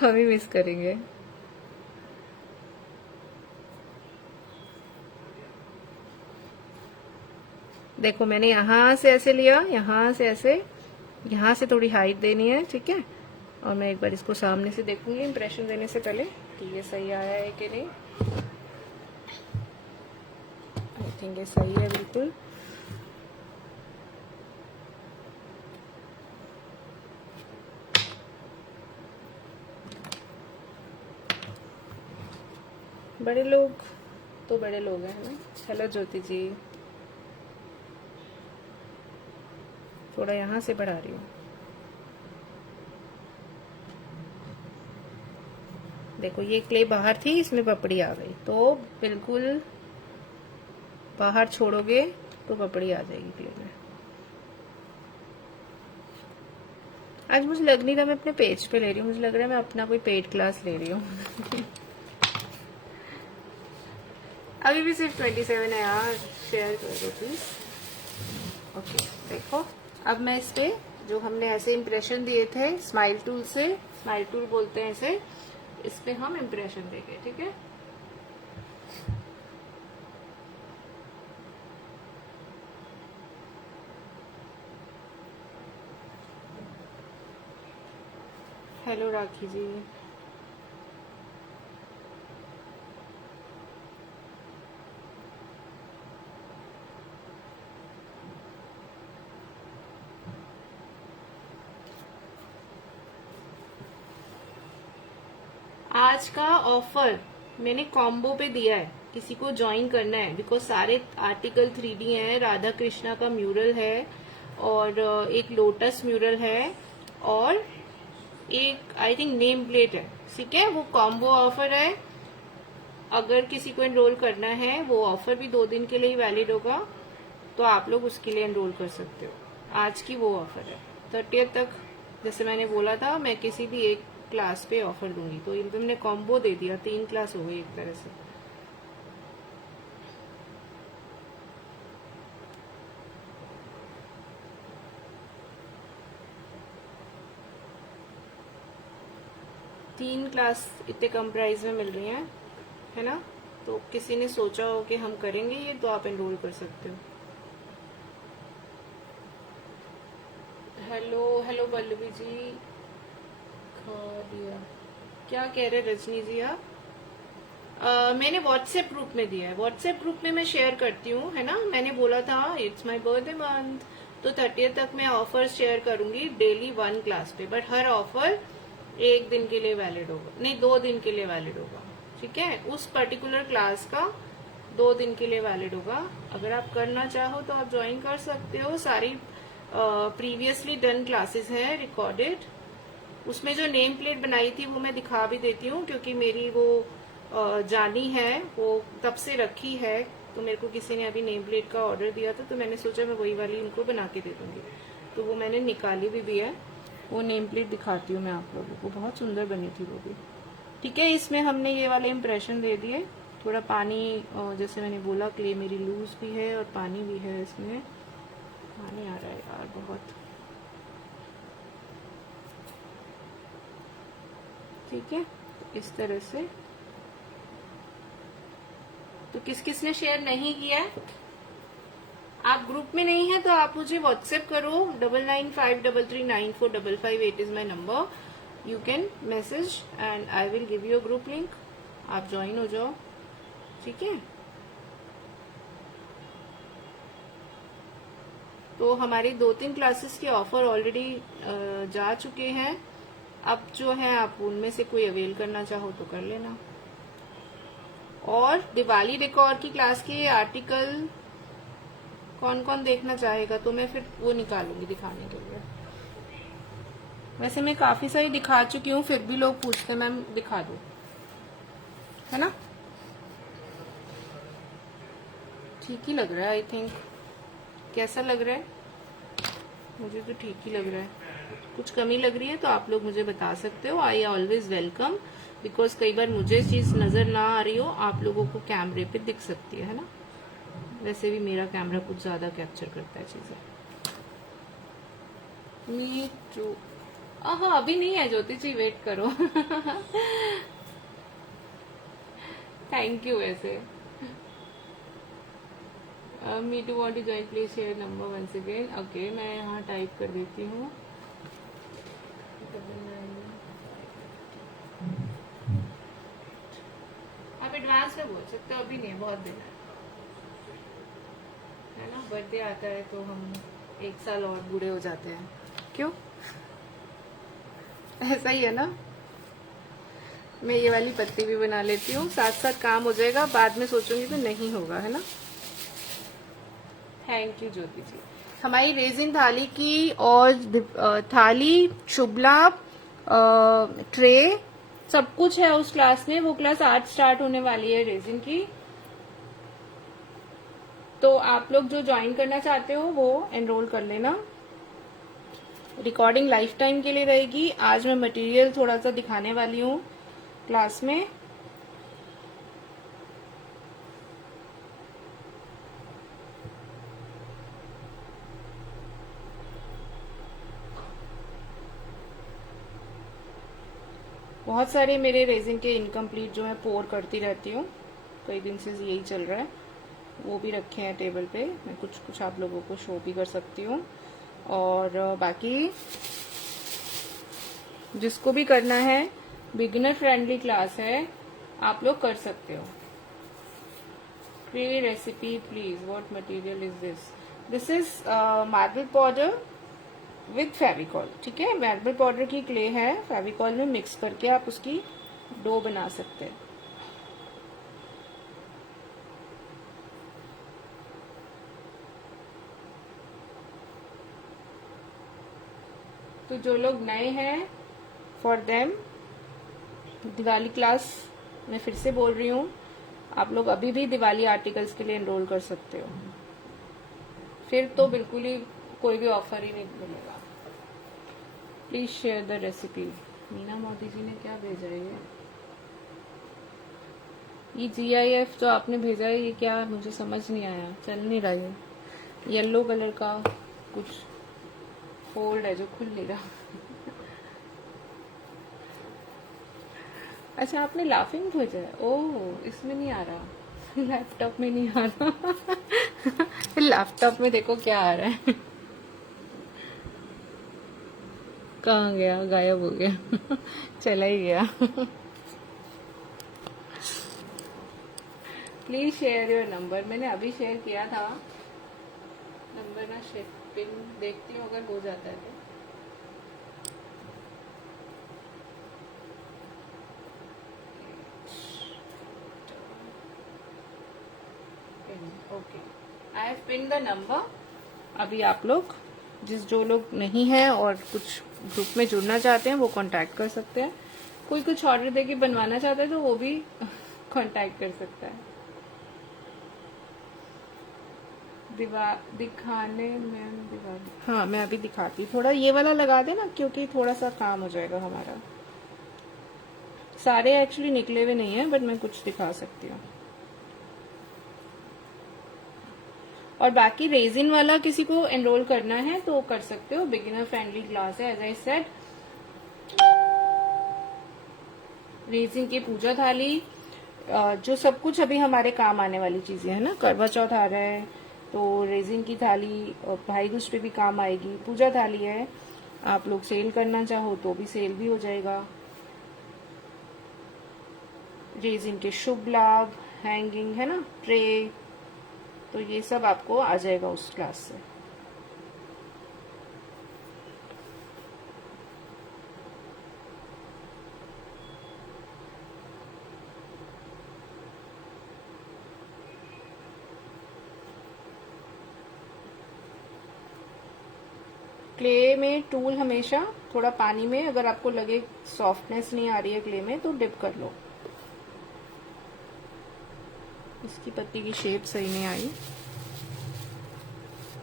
हम ही मिस करेंगे। देखो मैंने यहाँ से ऐसे लिया, यहाँ से ऐसे, यहाँ से थोड़ी हाइट देनी है, ठीक है। और मैं एक बार इसको सामने से देखूंगी इंप्रेशन देने से पहले कि ये सही आया है कि नहीं। आई थिंक ये सही है बिल्कुल। बड़े लोग तो बड़े लोग हैं ना। हेलो ज्योति जी, थोड़ा यहाँ से बढ़ा रही हूँ। देखो ये क्ले बाहर थी, इसमें पपड़ी आ गई, तो बिल्कुल बाहर छोड़ोगे तो पपड़ी आ जाएगी क्ले में। आज मुझे लग नहीं रहा मैं अपने पेज पे ले रही हूँ, मुझे लग रहा है मैं अपना कोई पेड क्लास ले रही हूँ अभी भी सिर्फ 27 है यार, शेयर कर दो प्लीज। ओके देखो, अब मैं इस पे जो हमने ऐसे इंप्रेशन दिए थे स्माइल टूल से, स्माइल टूल बोलते हैं इसे, इस पे हम इम्प्रेशन देंगे, ठीक है। हेलो राखी जी। आज का ऑफर मैंने कॉम्बो पे दिया है, किसी को ज्वाइन करना है, बिकॉज सारे आर्टिकल 3D हैं, राधा कृष्णा का म्यूरल है और एक लोटस म्यूरल है और एक आई थिंक नेम प्लेट है, ठीक है। वो कॉम्बो ऑफर है। अगर किसी को एनरोल करना है, वो ऑफर भी 2 दिन के लिए ही वैलिड होगा, तो आप लोग उसके लिए एनरोल कर सकते हो। आज की वो ऑफर है 30 तक। जैसे मैंने बोला था, मैं किसी भी एक क्लास पे ऑफर दूंगी, तो इन तुमने कॉम्बो दे दिया, 3 क्लास हो गई एक तरह से। तीन क्लास इतने कम प्राइस में मिल रही हैं, है ना। तो किसी ने सोचा हो कि हम करेंगे ये, तो आप एनरोल कर सकते हो। Hello hello Pallavi ji. खा दिया, क्या कह रहे रजनी जी आप? मैंने व्हाट्सएप ग्रुप में दिया है, व्हाट्सएप ग्रुप में मैं शेयर करती हूँ, है ना। मैंने बोला था इट्स माय बर्थडे मंथ, तो 30 तक मैं ऑफर शेयर करूंगी डेली 1 क्लास पे, बट हर ऑफर 1 दिन के लिए वैलिड होगा, नहीं 2 दिन के लिए वैलिड होगा, ठीक है। उस पर्टिकुलर क्लास का 2 दिन के लिए वैलिड होगा। अगर आप करना चाहो तो आप ज्वाइन कर सकते हो। सारी प्रीवियसली डन क्लासेस है रिकॉर्डेड। उसमें जो नेम प्लेट बनाई थी वो मैं दिखा भी देती हूँ, क्योंकि मेरी वो जानी है, वो तब से रखी है, तो मेरे को किसी ने अभी नेम प्लेट का ऑर्डर दिया था, तो मैंने सोचा मैं वही वाली उनको बना के दे दूंगी, तो वो मैंने निकाली भी है। वो नेम प्लेट दिखाती हूँ मैं आप लोगों को, बहुत सुंदर बनी थी वो भी, ठीक है। इसमें हमने ये वाले इम्प्रेशन दे दिए। थोड़ा पानी, जैसे मैंने बोला, क्ले मेरी लूज भी है और पानी भी है इसमें। पानी आ रहा है यार बहुत, ठीक है। तो इस तरह से, तो किस किस ने शेयर नहीं किया है? आप ग्रुप में नहीं है तो आप मुझे व्हाट्सएप करो, 9953339455 is my number. You can message and I will give you a group link, आप ज्वाइन हो जाओ, ठीक है। तो हमारी 2-3 क्लासेस के ऑफर ऑलरेडी जा चुके हैं। अब जो है आप उनमें से कोई अवेल करना चाहो तो कर लेना। और दिवाली डेकोर की क्लास के आर्टिकल कौन कौन देखना चाहेगा, तो मैं फिर वो निकालूंगी दिखाने के लिए। वैसे मैं काफी सारी दिखा चुकी हूँ, फिर भी लोग पूछते मैम दिखा दो, है ना। ठीक ही लग रहा है आई थिंक। कैसा लग रहा है? मुझे तो ठीक ही लग रहा है। कुछ कमी लग रही है तो आप लोग मुझे बता सकते हो। आई ऑलवेज वेलकम, बिकॉज कई बार मुझे चीज नजर ना आ रही हो, आप लोगों को कैमरे पे दिख सकती है ना। वैसे भी मेरा कैमरा कुछ ज्यादा कैप्चर करता है चीजें। Me too. हाँ अभी नहीं है ज्योति जी, वेट करो। Thank you. वैसे me too want to join, please share number once again. Okay, मैं यहाँ टाइप कर देती हूँ। आप एडवांस में बोल सकते हो, अभी नहीं, बहुत दिन है ना। बर्थडे आता है तो हम 1 साल और बूढ़े हो जाते हैं, क्यों? ऐसा ही है ना। मैं ये वाली पत्ती भी बना लेती हूँ, साथ साथ काम हो जाएगा, बाद में सोचूंगी तो नहीं होगा, है ना। थैंक यू ज्योति जी। हमारी रेजिन थाली की और थाली, शुभ लाभ, ट्रे, सब कुछ है उस क्लास में। वो क्लास आज स्टार्ट होने वाली है रेजिन की, तो आप लोग जो ज्वाइन करना चाहते हो वो एनरोल कर लेना। रिकॉर्डिंग लाइफ टाइम के लिए रहेगी। आज मैं मटेरियल थोड़ा सा दिखाने वाली हूँ क्लास में। बहुत सारे मेरे रेजिन के इनकम्प्लीट जो है पोर करती रहती हूँ, कई दिन से यही चल रहा है, वो भी रखे हैं टेबल पे। मैं कुछ कुछ आप लोगों को शो भी कर सकती हूँ। और बाकी जिसको भी करना है, बिगिनर फ्रेंडली क्लास है, आप लोग कर सकते हो। Create recipe please, what material is this? This is marble powder with Fevicol. ठीक है, मार्बल पाउडर की क्ले है, फेविकॉल में मिक्स करके आप उसकी डो बना सकते हैं। तो जो लोग नए हैं, फॉर देम दिवाली क्लास, मैं फिर से बोल रही हूँ, आप लोग अभी भी दिवाली आर्टिकल्स के लिए एनरोल कर सकते हो। फिर तो बिल्कुल ही कोई भी ऑफर ही नहीं मिलेगा। Please share the recipe. Meena Modi ji ने क्या भेजा है ये GIF जो आपने भेजा है, ये क्या, मुझे समझ नहीं आया, चल नहीं रहा है। येलो कलर का कुछ फोल्ड है जो खुल नहीं रहा। अच्छा, आपने लाफिंग भेजा है? ओह, इसमें नहीं आ रहा, लैपटॉप में नहीं आ रहा। लैपटॉप में देखो क्या आ रहा है। कहाँ गया, गायब हो गया। चला ही गया। Please share your number. मैंने अभी शेयर किया था नंबर ना, पिन देखती हूँ अगर हो जाता है तो। Okay, I have pin the number. अभी आप लोग जो लोग नहीं हैं और कुछ ग्रुप में जुड़ना चाहते हैं, वो कांटेक्ट कर सकते हैं। कोई कुछ ऑर्डर देके बनवाना चाहता है तो वो भी कांटेक्ट कर सकता है। दिखाने में दिवाली, हाँ मैं अभी दिखाती, थोड़ा ये वाला लगा देना क्योंकि थोड़ा सा काम हो जाएगा हमारा। सारे एक्चुअली निकले हुए नहीं है, बट मैं कुछ दिखा सकती हूँ। और बाकी रेजिन वाला किसी को एनरोल करना है तो कर सकते हो, बिगिनर फ्रेंडली क्लास है। एज आई सेड, रेजिन की पूजा थाली, जो सब कुछ अभी हमारे काम आने वाली चीजें है ना, करवा चौथ आ रहा है तो रेजिन की थाली, भाई दूज पे भी काम आएगी। पूजा थाली है, आप लोग सेल करना चाहो तो भी सेल भी हो जाएगा। रेजिन के शुभ लाभ, हैंगिंग है ना, ट्रे, तो ये सब आपको आ जाएगा उस क्लास से। क्ले में टूल हमेशा थोड़ा पानी में, अगर आपको लगे सॉफ्टनेस नहीं आ रही है क्ले में तो डिप कर लो। इसकी पत्ती की शेप सही नहीं आई,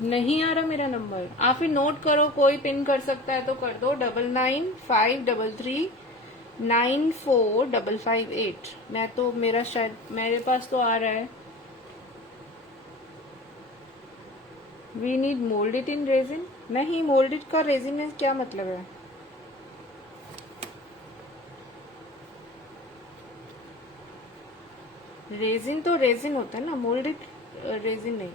नहीं आ रहा मेरा नंबर। आप फिर नोट करो, कोई पिन कर सकता है तो कर दो, 9953394558। मैं तो, मेरा शायद मेरे पास तो आ रहा है। We need mould it in resin. नहीं, मोल्डेड का रेजिन में क्या मतलब है? रेजिन तो रेजिन होता है ना, मोल्डेड रेजिन नहीं।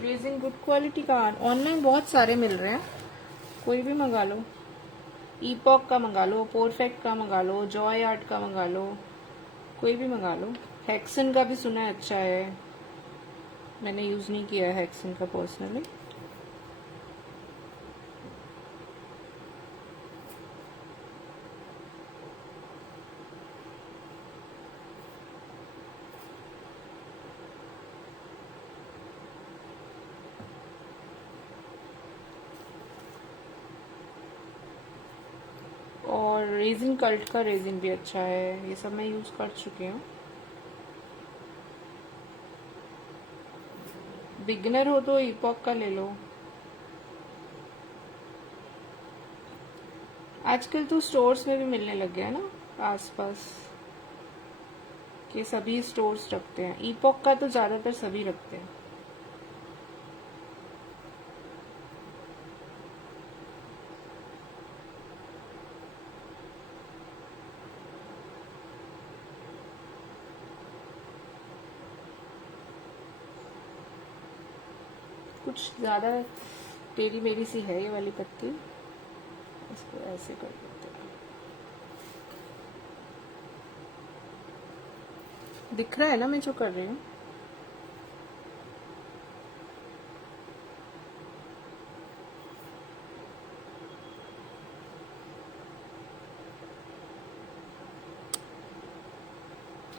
रेजिन गुड क्वालिटी का ऑनलाइन बहुत सारे मिल रहे हैं, कोई भी मंगा लो। ईपॉक का मंगा लो, परफेक्ट का मंगा लो, जॉय आर्ट का मंगा लो, कोई भी मंगा लो। हेक्सन का भी सुना है अच्छा है, मैंने यूज नहीं किया है हेक्सन का पर्सनली। और रेजिन कल्ट का रेजिन भी अच्छा है, ये सब मैं यूज कर चुकी हूँ। बिगिनर हो तो ईपॉक का ले लो। आजकल तो स्टोर्स में भी मिलने लग गया है ना, आसपास के सभी स्टोर्स रखते हैं। ईपॉक का तो ज्यादातर सभी रखते हैं। कुछ ज़्यादा टेढ़ी मेढ़ी सी है ये वाली पत्ती, इसको ऐसे कर देते हैं। दिख रहा है ना मैं जो कर रही हूँ?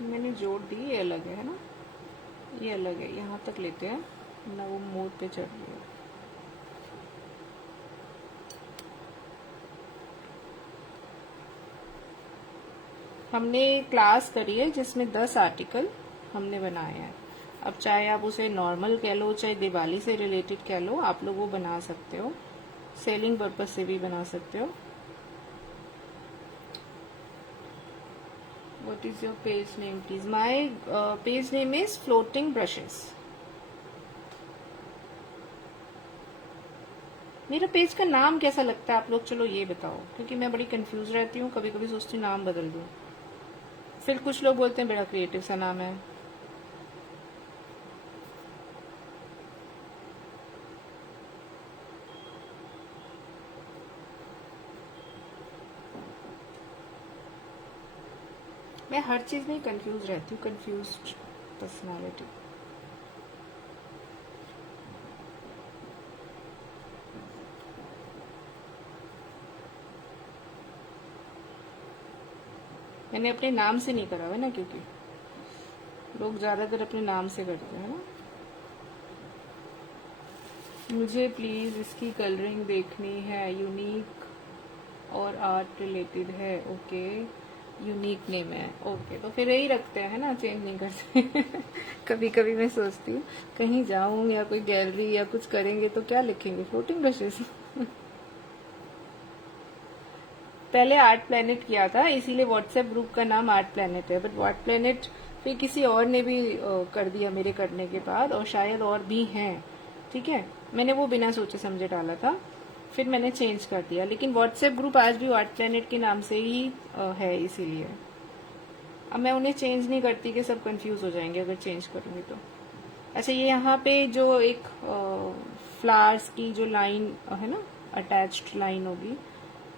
मैंने जोड़ दी, ये अलग है ना, ये अलग है, यहाँ तक लेते हैं ना, वो मोड़ पे चढ़ रही है। हमने क्लास करी है जिसमें 10 आर्टिकल हमने बनाए हैं। अब चाहे आप उसे नॉर्मल कह लो, चाहे दिवाली से रिलेटेड कह लो, आप लोग वो बना सकते हो, सेलिंग पर्पज से भी बना सकते हो। What is your page name, please? My page name is Floating Brushes. मेरा पेज का नाम कैसा लगता है आप लोग, चलो ये बताओ, क्योंकि मैं बड़ी कंफ्यूज रहती हूँ, कभी कभी सोचती हूँ नाम बदल दूँ, फिर कुछ लोग बोलते हैं बड़ा क्रिएटिव सा नाम है। मैं हर चीज में कंफ्यूज रहती हूँ, कंफ्यूज्ड पर्सनालिटी। मैंने अपने नाम से नहीं करा है ना, क्योंकि लोग ज्यादातर अपने नाम से करते हैं ना। मुझे प्लीज इसकी कलरिंग देखनी है, यूनिक और आर्ट रिलेटेड है। ओके, यूनिक नेम है, ओके, तो फिर यही रखते हैं ना, चेंज नहीं करते। कभी कभी मैं सोचती हूँ कहीं जाऊं या कोई गैलरी या कुछ करेंगे तो क्या लिखेंगे, फ्लोटिंग ब्रशेस। पहले आर्ट प्लेनेट किया था, इसीलिए व्हाट्सएप ग्रुप का नाम आर्ट प्लेनेट है, बट आर्ट प्लेनेट फिर किसी और ने भी कर दिया मेरे करने के बाद, और शायद और भी हैं, ठीक है। मैंने वो बिना सोचे समझे डाला था, फिर मैंने चेंज कर दिया, लेकिन व्हाट्सएप ग्रुप आज भी आर्ट प्लेनेट के नाम से ही है, इसीलिए अब मैं उन्हें चेंज नहीं करती कि सब कंफ्यूज हो जाएंगे अगर चेंज करूंगी तो। अच्छा, ये यहाँ पे जो एक फ्लावर्स की जो लाइन है ना, अटैच्ड लाइन होगी,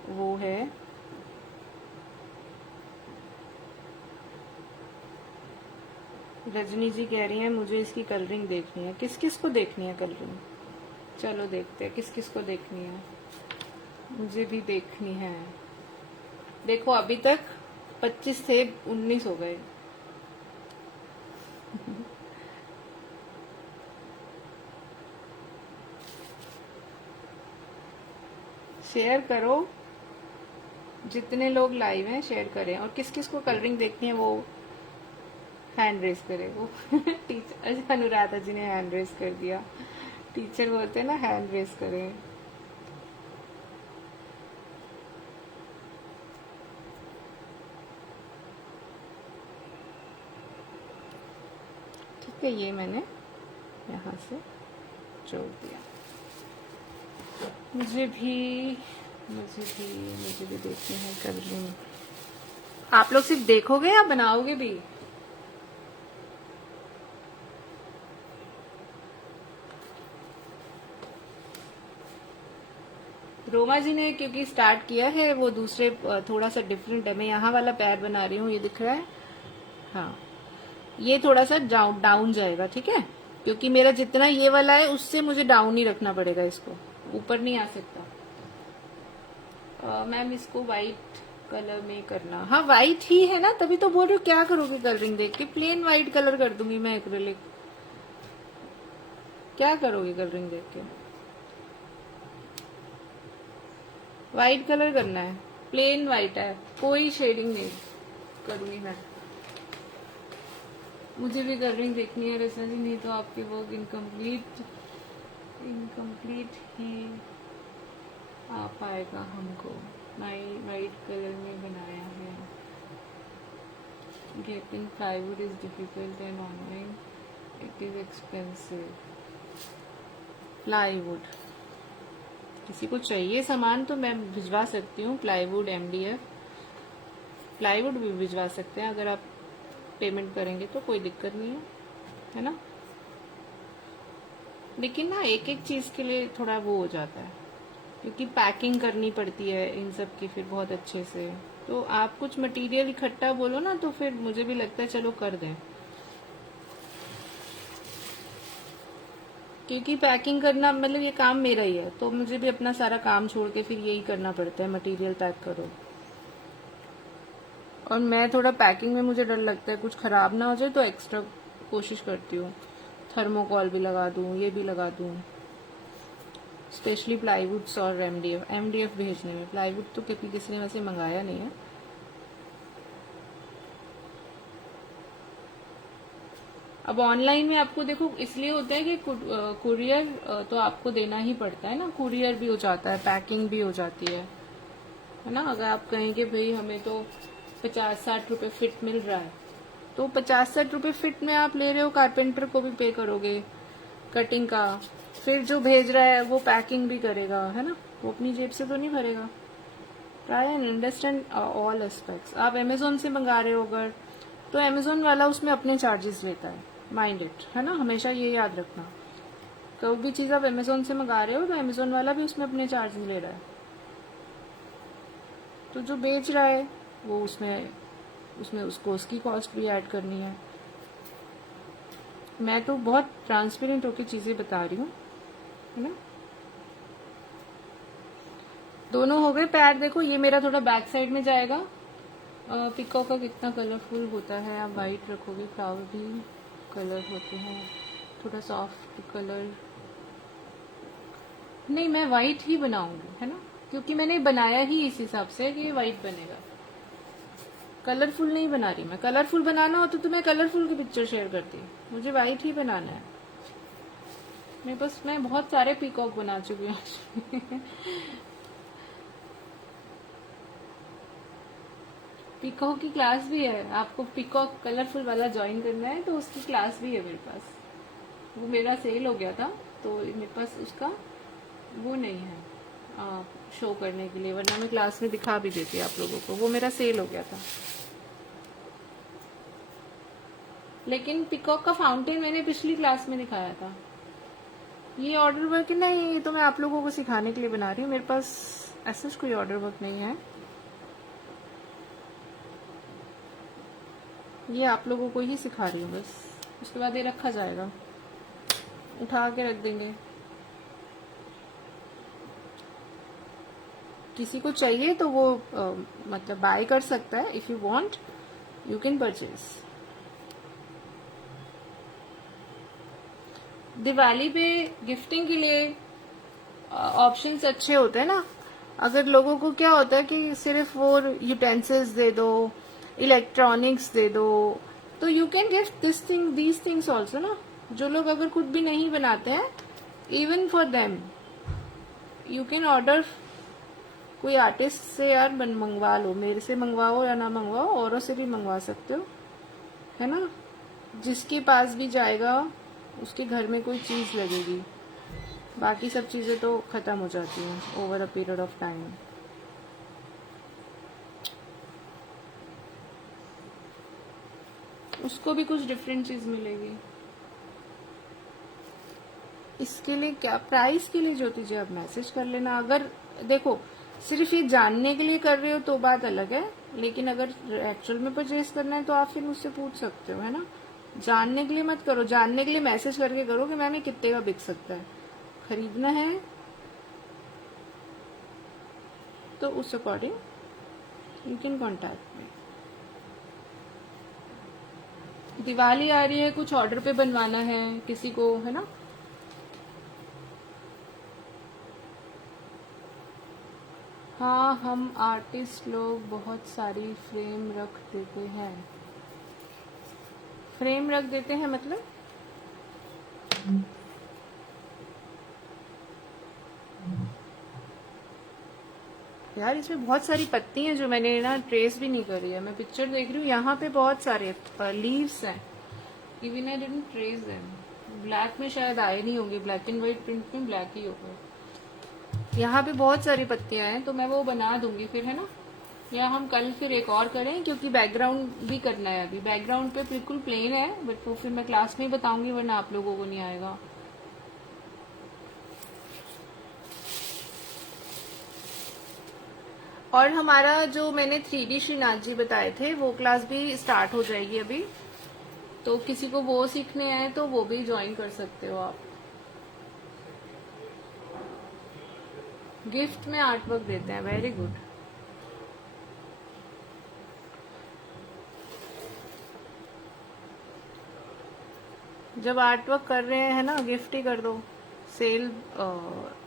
वो है। रजनी जी कह रही हैं मुझे इसकी कलरिंग देखनी है। किस किस को देखनी है कलरिंग? चलो देखते हैं किस किस को देखनी है। मुझे भी देखनी है। देखो अभी तक 25 से 19 हो गए। शेयर करो, जितने लोग लाइव हैं शेयर करें, और किस किस को कलरिंग देखनी है वो हैंड रेस करे। वो टीचर, अच्छा अनुराधा जी ने हैंड रेस कर दिया। टीचर बोलते हैं ना हैंड रेस करें। ठीक है, ये मैंने यहाँ से जोड़ दिया। मुझे भी देखनी है कलरिंग। आप लोग सिर्फ देखोगे या बनाओगे भी? रोमा जी ने क्योंकि स्टार्ट किया है, वो दूसरे थोड़ा सा डिफरेंट है। मैं यहाँ वाला पैर बना रही हूँ, ये दिख रहा है, हाँ, ये थोड़ा सा डाउन जाएगा, ठीक है, क्योंकि मेरा जितना ये वाला है उससे मुझे डाउन ही रखना पड़ेगा, इसको ऊपर नहीं आ सकता। मैम इसको वाइट कलर में करना। हाँ वाइट ही है ना, तभी तो बोल रही हूँ। क्या करोगे कलरिंग देख के? प्लेन वाइट कलर कर दूंगी मैं एक्रिलिक। क्या करोगे कलरिंग देख के? वाइट कलर करना है, प्लेन वाइट है, कोई शेडिंग नहीं करूंगी मैं। मुझे भी कलरिंग देखनी है रचना जी, नहीं तो आपकी वर्क इनकम्प्लीट ही आ पाएगा हमको। वाइट कलर में बनाया है। Getting plywood is difficult and online it is expensive. Plywood किसी को चाहिए सामान तो मैं भिजवा सकती हूँ। प्लाईवुड, MDF प्लाईवुड भी भिजवा सकते हैं, अगर आप पेमेंट करेंगे तो कोई दिक्कत नहीं है ना। लेकिन ना एक एक चीज के लिए थोड़ा वो हो जाता है, क्योंकि पैकिंग करनी पड़ती है इन सब की फिर बहुत अच्छे से। तो आप कुछ मटेरियल इकट्ठा बोलो ना, तो फिर मुझे भी लगता है चलो कर दें, क्योंकि पैकिंग करना मतलब ये काम मेरा ही है, तो मुझे भी अपना सारा काम छोड़ के फिर यही करना पड़ता है, मटेरियल पैक करो। और मैं थोड़ा पैकिंग में मुझे डर लगता है कुछ खराब ना हो जाए, तो एक्स्ट्रा कोशिश करती हूँ, थर्मोकॉल भी लगा दूँ, ये भी लगा दूँ, स्पेशली प्लाईवुड्स और एमडीएफ भेजने में। प्लाईवुड तो कभी किसी ने वैसे मंगाया नहीं है। अब ऑनलाइन में आपको देखो इसलिए होता है कि कुरियर तो आपको देना ही पड़ता है ना, कुरियर भी हो जाता है, पैकिंग भी हो जाती है ना। अगर आप कहेंगे भाई हमें तो 50-60 रुपए फिट मिल रहा है, तो 50-60 रुपए फिट में आप ले रहे हो, कारपेंटर को भी पे करोगे कटिंग का, फिर जो भेज रहा है वो पैकिंग भी करेगा, है ना, वो अपनी जेब से तो नहीं भरेगा। Try and understand all aspects. आप अमेजोन से मंगा रहे हो अगर, तो अमेजोन वाला उसमें अपने चार्जेस लेता है, माइंड इट, है ना, हमेशा ये याद रखना। कोई भी चीज आप अमेजोन से मंगा रहे हो तो अमेजोन वाला भी उसमें अपने चार्जेस ले रहा है, तो जो बेच रहा है वो उसमें उसमें उसको उसकी कॉस्ट भी ऐड करनी है। मैं तो बहुत ट्रांसपेरेंट होकर चीजें बता रही हूँ, है ना। दोनों हो गए पैर। देखो ये मेरा थोड़ा बैक साइड में जाएगा। पिकॉक का कितना कलरफुल होता है, आप वाइट रखोगे, फ्लावर भी कलर होते हैं, थोड़ा सॉफ्ट कलर। नहीं, मैं वाइट ही बनाऊंगी, है ना, क्योंकि मैंने बनाया ही इस हिसाब से कि ये वाइट बनेगा। कलरफुल नहीं बना रही मैं। कलरफुल बनाना हो तो मैं कलरफुल की पिक्चर शेयर करती, मुझे वाइट ही बनाना है। मैं बहुत सारे पीकॉक बना चुकी हूँ। पीकॉक की क्लास भी है, आपको पीकॉक कलरफुल वाला ज्वाइन करना है तो उसकी क्लास भी है मेरे पास। वो मेरा सेल हो गया था तो मेरे पास उसका वो नहीं है शो करने के लिए, वरना मैं क्लास में दिखा भी देती आप लोगों को। वो मेरा सेल हो गया था। लेकिन पिकॉक का फाउंटेन मैंने पिछली क्लास में दिखाया था। ये ऑर्डर वर्क नहीं, तो मैं आप लोगों को सिखाने के लिए बना रही हूँ। मेरे पास ऐसा कोई ऑर्डर वर्क नहीं है, ये आप लोगों को ही सिखा रही हूँ बस। उसके बाद ये रखा जाएगा, उठा के रख देंगे। किसी को चाहिए तो वो मतलब बाय कर सकता है। If you want you can purchase. Diwali पे गिफ्टिंग के लिए ऑप्शंस अच्छे होते हैं ना। अगर लोगों को क्या होता है कि सिर्फ वो यूटेंसिल्स दे दो, इलेक्ट्रॉनिक्स दे दो, तो you can gift these things also ना। जो लोग अगर खुद भी नहीं बनाते हैं, even for them you can order. कोई आर्टिस्ट से यार मंगवा लो, मेरे से मंगवाओ या ना मंगवाओ, औरों से भी मंगवा सकते हो, है ना। जिसके पास भी जाएगा उसके घर में कोई चीज लगेगी। बाकी सब चीजें तो खत्म हो जाती हैं over a period of time. उसको भी कुछ डिफरेंट चीज मिलेगी। इसके लिए क्या प्राइस के लिए ज्योति जी आप मैसेज कर लेना। अगर देखो सिर्फ ये जानने के लिए कर रहे हो तो बात अलग है, लेकिन अगर एक्चुअल में परचेज करना है तो आप फिर मुझसे पूछ सकते हो, है ना। जानने के लिए मत करो, जानने के लिए मैसेज करके करो कि मैम ये कितने का बिक सकता है। खरीदना है तो उस according you can contact me. Diwali आ रही है, कुछ ऑर्डर पे बनवाना है किसी को, है ना। हाँ, हम आर्टिस्ट लोग बहुत सारी फ्रेम रख देते हैं। फ्रेम रख देते हैं मतलब यार इसमें बहुत सारी पत्ती हैं जो मैंने ना ट्रेस भी नहीं करी है। मैं पिक्चर देख रही हूँ, यहाँ पे बहुत सारे लीव्स हैं, even I didn't trace them. Black में शायद आए नहीं होंगे, ब्लैक एंड व्हाइट प्रिंट में ब्लैक ही होगा। यहाँ पे बहुत सारी पत्तियां हैं तो मैं वो बना दूंगी फिर, है ना। या हम कल फिर एक और करें, क्योंकि बैकग्राउंड भी करना है। अभी बैकग्राउंड पे बिल्कुल प्लेन है, बट वो फिर मैं क्लास में ही बताऊंगी, वरना आप लोगों को नहीं आएगा। और हमारा जो मैंने 3D श्रीनाथ जी बताए थे वो क्लास भी स्टार्ट हो जाएगी अभी, तो किसी को वो सीखने आए तो वो भी ज्वाइन कर सकते हो आप। गिफ्ट में आर्ट वर्क देते हैं, वेरी गुड। जब आर्ट वर्क कर रहे हैं ना, गिफ्ट ही कर दो। सेल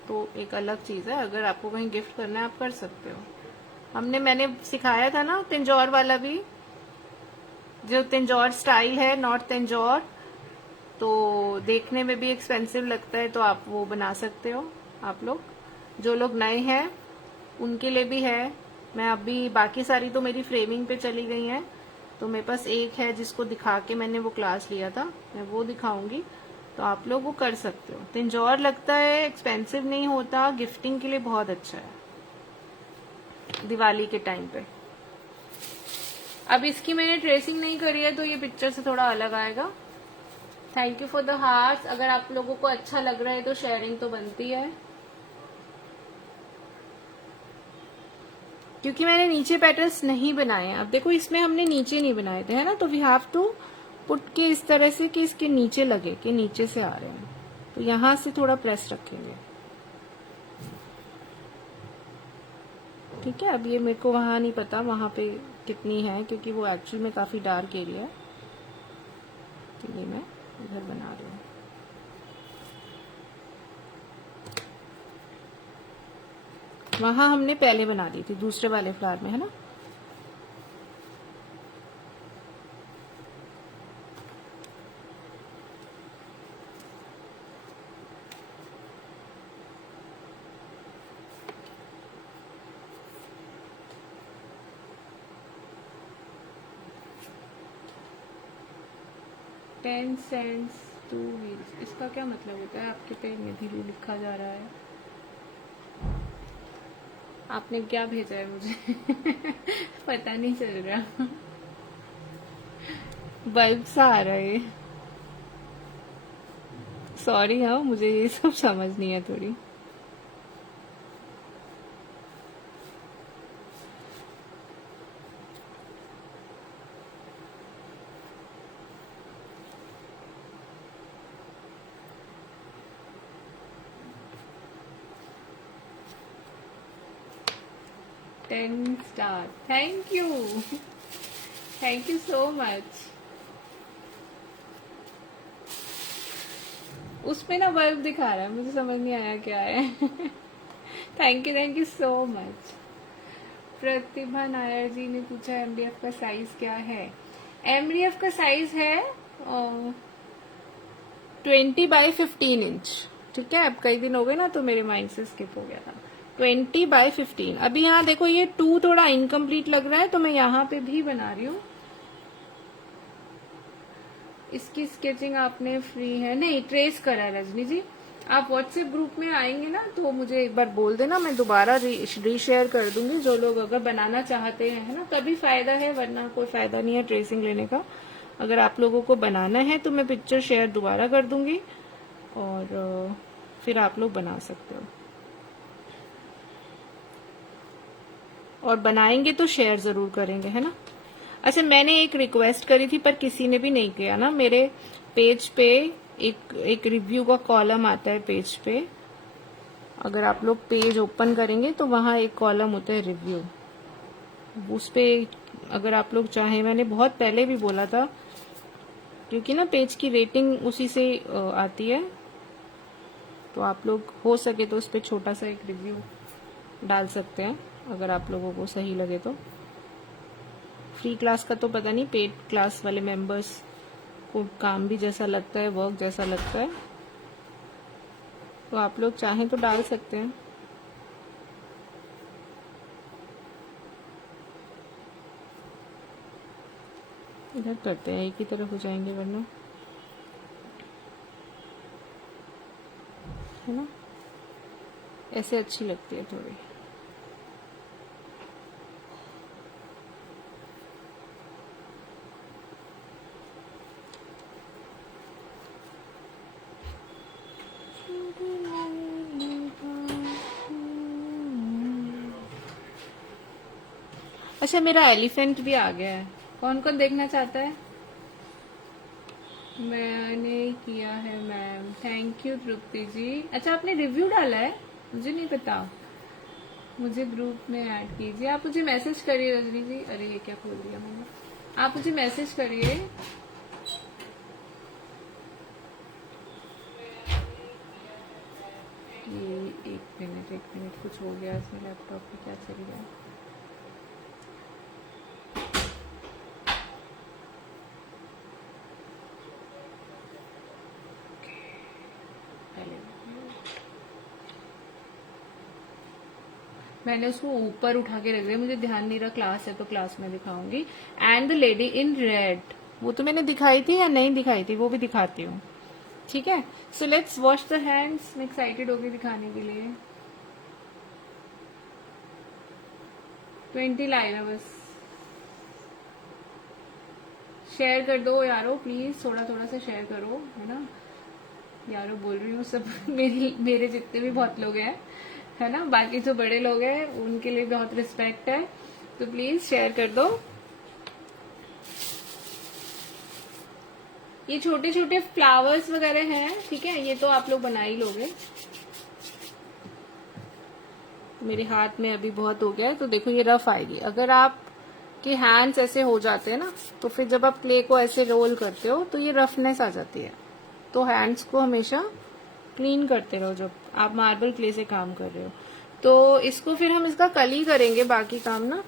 तो एक अलग चीज है, अगर आपको कहीं गिफ्ट करना है आप कर सकते हो। मैंने सिखाया था ना तंजौर वाला भी, जो तंजौर स्टाइल है, नॉर्थ तंजौर, तो देखने में भी एक्सपेंसिव लगता है, तो आप वो बना सकते हो। आप लोग जो लोग नए हैं उनके लिए भी है। मैं अभी बाकी सारी तो मेरी फ्रेमिंग पे चली गई हैं, तो मेरे पास एक है जिसको दिखा के मैंने वो क्लास लिया था, मैं वो दिखाऊंगी, तो आप लोग वो कर सकते हो। तंजौर लगता है एक्सपेंसिव नहीं होता, गिफ्टिंग के लिए बहुत अच्छा है दिवाली के टाइम पे। अब इसकी मैंने ट्रेसिंग नहीं करी है तो ये पिक्चर से थोड़ा अलग आएगा। Thank you for the hearts. अगर आप लोगों को अच्छा लग रहा है तो शेयरिंग तो बनती है, क्योंकि मैंने नीचे पैटर्न्स नहीं बनाए हैं। अब देखो इसमें हमने नीचे नहीं बनाए थे, है ना, तो वी हैव टू पुट के इस तरह से कि इसके नीचे लगे कि नीचे से आ रहे हैं, तो यहां से थोड़ा प्रेस रखेंगे। ठीक है। अब ये मेरे को वहां नहीं पता वहां पे कितनी है, क्योंकि वो एक्चुअल में काफी डार्क एरिया है, तो ये मैं इधर बना रही हूँ। वहां हमने पहले बना दी थी दूसरे वाले फ्लावर में, है ना। $10 2 wheels, इसका क्या मतलब होता है? आपके पेज में भी लिखा जा रहा है, आपने क्या भेजा है मुझे? पता नहीं चल रहा। बल्ब सा आ रहा है, सॉरी। हाँ, मुझे ये सब समझ नहीं है थोड़ी। $10, thank you, thank you so much. उसमें ना बल्ब दिखा रहा है, मुझे समझ नहीं आया क्या है। Thank you so much. Pratibha Nair ji ने पूछा एमडीएफ का साइज क्या है? एमडीएफ का साइज है 20x15 इंच। ठीक है, अब कई दिन हो गए ना तो मेरे माइंड से स्किप हो गया था। 20x15। अभी यहाँ देखो ये 2 थोड़ा इनकम्प्लीट लग रहा है, तो मैं यहाँ पे भी बना रही हूँ। इसकी स्केचिंग आपने फ्री है? नहीं, ट्रेस करा रजनी जी। आप व्हाट्सएप ग्रुप में आएंगे ना तो मुझे एक बार बोल देना, मैं दोबारा रीशेयर कर दूंगी। जो लोग अगर बनाना चाहते हैं, है ना, तभी फायदा है, वरना कोई फायदा नहीं है ट्रेसिंग लेने का। अगर आप लोगों को बनाना है तो मैं पिक्चर शेयर दोबारा कर दूंगी और फिर आप लोग बना सकते हो। और बनाएंगे तो शेयर जरूर करेंगे, है ना। अच्छा, मैंने एक रिक्वेस्ट करी थी पर किसी ने भी नहीं किया ना। मेरे पेज पे एक रिव्यू का कॉलम आता है पेज पे। अगर आप लोग पेज ओपन करेंगे तो वहां एक कॉलम होता है रिव्यू, उस पे अगर आप लोग चाहें, मैंने बहुत पहले भी बोला था, क्योंकि ना पेज की रेटिंग उसी से आती है, तो आप लोग हो सके तो उस पे छोटा सा एक रिव्यू डाल सकते हैं अगर आप लोगों को सही लगे तो। फ्री क्लास का तो पता नहीं, पेड क्लास वाले मेंबर्स को काम भी जैसा लगता है, वर्क जैसा लगता है, तो आप लोग चाहें तो डाल सकते हैं। इधर करते हैं, एक ही तरफ हो जाएंगे वरना, है ना, ऐसे अच्छी लगती है थोड़ी। अच्छा, मेरा एलिफेंट भी आ गया है। कौन कौन देखना चाहता है? मैंने किया है मैम, थैंक यू तृप्ति जी। अच्छा, आपने रिव्यू डाला है? मुझे नहीं पता। मुझे ग्रुप में ऐड कीजिए। आप मुझे मैसेज करिए रजनी जी। अरे ये क्या खोल दिया मैंने। आप मुझे मैसेज करिए। ये एक मिनट कुछ हो गया इसमें, लैपटॉप पे क्या चल गया। मैंने उसको ऊपर उठा के रख दिया, मुझे ध्यान नहीं रहा। क्लास है तो क्लास में दिखाऊंगी। And the lady in red, वो तो मैंने दिखाई थी या नहीं दिखाई थी, वो भी दिखाती हूँ। ठीक है, so let's wash the hands. मैं एक्साइटेड होगी दिखाने के लिए। 20 लाइव है बस। शेयर कर दो यारो प्लीज, थोड़ा थोड़ा सा शेयर करो, है ना यारो। बोल रही हूँ सब मेरे जितने भी बहुत लोग हैं, है ना। बाकी जो बड़े लोग हैं उनके लिए बहुत रिस्पेक्ट है, तो प्लीज शेयर कर दो। ये छोटे छोटे फ्लावर्स वगैरह हैं, ठीक है, ये तो आप लोग बना ही लोगे। मेरे हाथ में अभी बहुत हो गया है, तो देखो ये रफ आएगी। अगर आप के हैंड्स ऐसे हो जाते हैं ना, तो फिर जब आप क्ले को ऐसे रोल करते हो तो ये रफनेस आ जाती है। तो हैंड्स को हमेशा क्लीन करते रहो जब आप मार्बल क्ले से काम कर रहे हो। तो इसको फिर हम इसका कल ही करेंगे बाकी काम ना।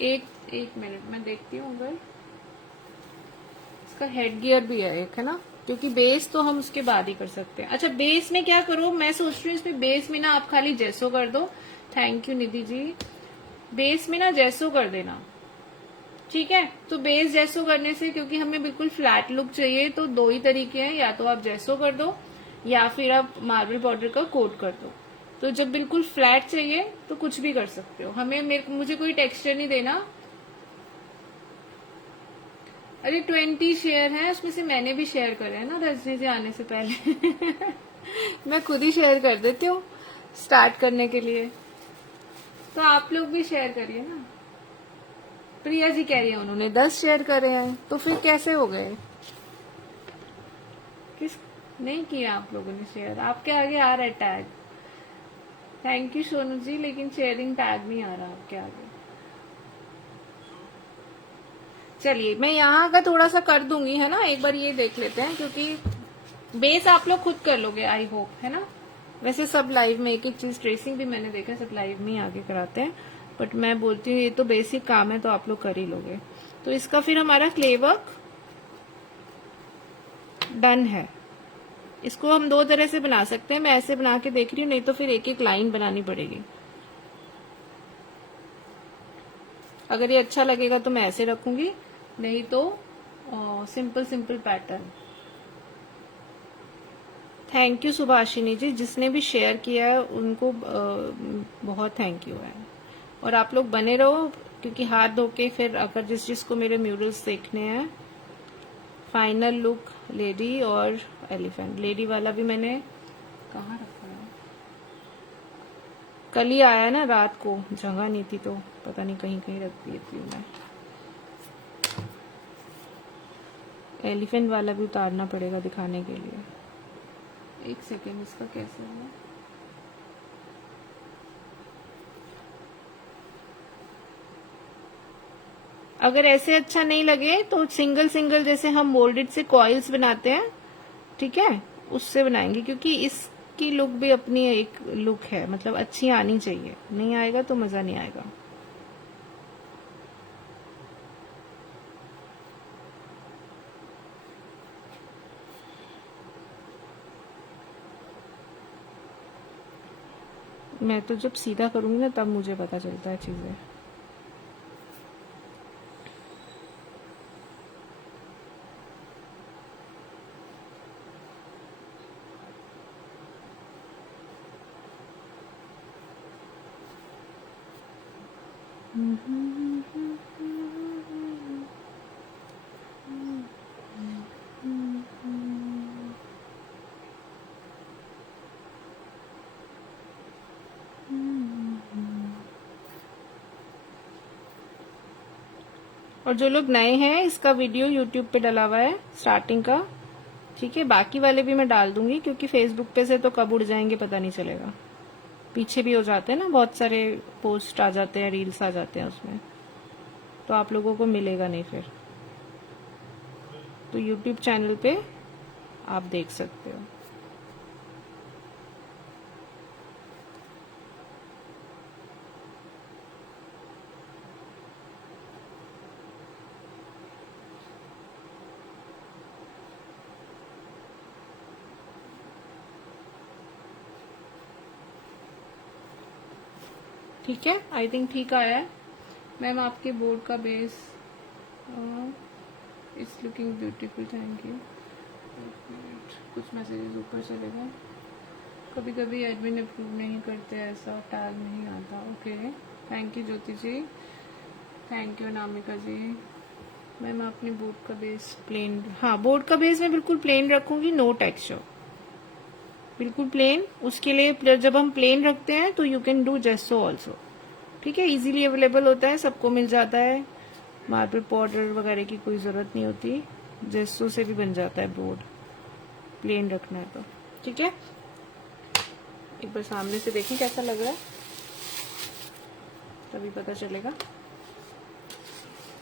एक मिनट मैं देखती हूँ। अगर इसका हेड गियर भी है एक, है ना, क्योंकि बेस तो हम उसके बाद ही कर सकते हैं। अच्छा, बेस में क्या करो, मैं सोच रही हूँ इसमें बेस में ना आप खाली जैसो कर दो। Thank you Nidhi ji. Base में ना जैसो कर देना, ठीक है। तो बेस जैसो करने से, क्योंकि हमें बिल्कुल फ्लैट लुक चाहिए, तो दो ही तरीके हैं, या तो आप जैसो कर दो या फिर आप मार्बल पाउडर का कोट कर दो। तो जब बिल्कुल फ्लैट चाहिए तो कुछ भी कर सकते हो। मुझे कोई टेक्सचर नहीं देना। अरे 20 शेयर है, उसमें से मैंने भी शेयर करे है ना रजनी जी आने से पहले। मैं खुद ही शेयर कर देती हूँ स्टार्ट करने के लिए, तो आप लोग भी शेयर करिए ना। प्रिया जी कह रही है उन्होंने 10 शेयर करे हैं, तो फिर कैसे हो गए? किस नहीं किया आप लोगों ने शेयर? आपके आगे आ रहा है tag. Thank you Sonu ji, लेकिन शेयरिंग टैग नहीं आ रहा आपके आगे। चलिए मैं यहाँ का थोड़ा सा कर दूंगी, है ना। एक बार ये देख लेते हैं, क्योंकि बेस आप लोग खुद कर लोगे आई होप, है ना। वैसे सब लाइव में एक एक चीज, ट्रेसिंग भी मैंने देखा सब लाइव में ही आगे कराते हैं, बट मैं बोलती हूँ ये तो बेसिक काम है, तो आप लोग कर ही लोगे। तो इसका फिर हमारा क्ले वर्क डन है। इसको हम दो तरह से बना सकते हैं। मैं ऐसे बना के देख रही हूँ, नहीं तो फिर एक एक लाइन बनानी पड़ेगी। अगर ये अच्छा लगेगा तो मैं ऐसे रखूंगी, नहीं तो simple simple pattern. Thank you Subhashini ji, जिसने भी शेयर किया है उनको बहुत थैंक यू है। और आप लोग बने रहो, क्योंकि हाथ धो के फिर अगर जिसको मेरे म्यूरल्स देखने हैं। फाइनल लुक लेडी और एलिफेंट। लेडी वाला भी मैंने कहाँ रखा है, कल ही आया ना रात को, जगह नहीं थी तो पता नहीं कहीं कहीं रख दी थी मैं। एलिफेंट वाला भी उतारना पड़ेगा दिखाने के लिए। एक सेकेंड, इसका कैसे है? अगर ऐसे अच्छा नहीं लगे तो सिंगल सिंगल जैसे हम मोल्डेड से कॉइल्स बनाते हैं, ठीक है, उससे बनाएंगे, क्योंकि इसकी लुक भी अपनी एक लुक है, मतलब अच्छी आनी चाहिए। नहीं आएगा तो मजा नहीं आएगा। मैं तो जब सीधा करूंगी ना तब मुझे पता चलता है चीजें। और जो लोग नए हैं, इसका वीडियो यूट्यूब पे डला हुआ है स्टार्टिंग का, ठीक है। बाकी वाले भी मैं डाल दूंगी, क्योंकि फेसबुक पे से तो कब उड़ जाएंगे पता नहीं चलेगा। पीछे भी हो जाते हैं ना, बहुत सारे पोस्ट आ जाते हैं, रील्स आ जाते हैं उसमें, तो आप लोगों को मिलेगा नहीं फिर। तो यूट्यूब चैनल पे आप देख सकते हो। ठीक है, आई थिंक ठीक आया है। मैम आपके बोर्ड का base it's looking beautiful, thank you. कुछ मैसेजेस ऊपर चले गए। कभी कभी एडमिन अप्रूव नहीं करते, ऐसा टैग नहीं आता। Okay, thank you Jyoti ji, thank you Namika ji. Ma'am आपने बोर्ड का बेस प्लेन, हाँ बोर्ड का बेस मैं बिल्कुल प्लेन रखूंगी, नो टेक्सचर, बिल्कुल प्लेन। उसके लिए जब हम प्लेन रखते हैं तो यू कैन डू जेस्सो ऑल्सो, ठीक है। इजीली अवेलेबल होता है, सबको मिल जाता है। मार्बल पाउडर वगैरह की कोई जरूरत नहीं होती, जेस्सो से भी बन जाता है बोर्ड, प्लेन रखना है तो, ठीक है। एक बार सामने से देखें कैसा लग रहा है, तभी पता चलेगा।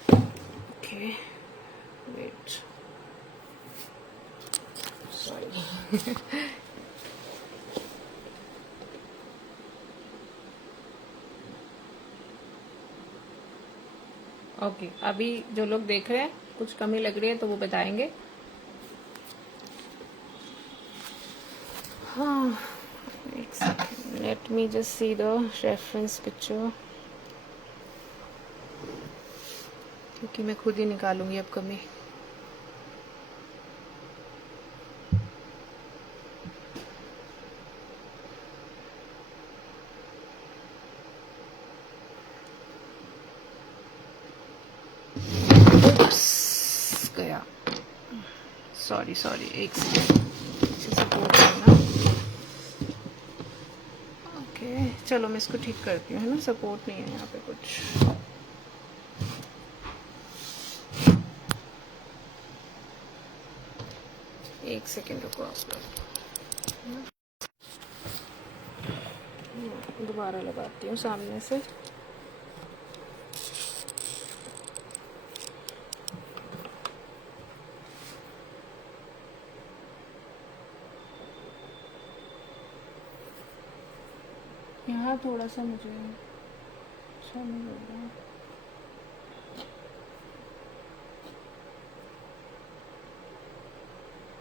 ओके वेट, सॉरी ओके, अभी जो लोग देख रहे हैं कुछ कमी लग रही है तो वो बताएंगे। हाँ, एक second, let me just see the reference picture, क्योंकि मैं खुद ही निकालूंगी अब कमी। गया, सॉरी सॉरी, एक सेकेंड सपोर्ट करना। ओके चलो मैं इसको ठीक करती हूँ, है ना, सपोर्ट नहीं है यहाँ पे कुछ। एक सेकेंड रुको आप लोग, दोबारा लगाती हूँ सामने से। यहाँ थोड़ा सा मुझे अच्छा नहीं लग रहा,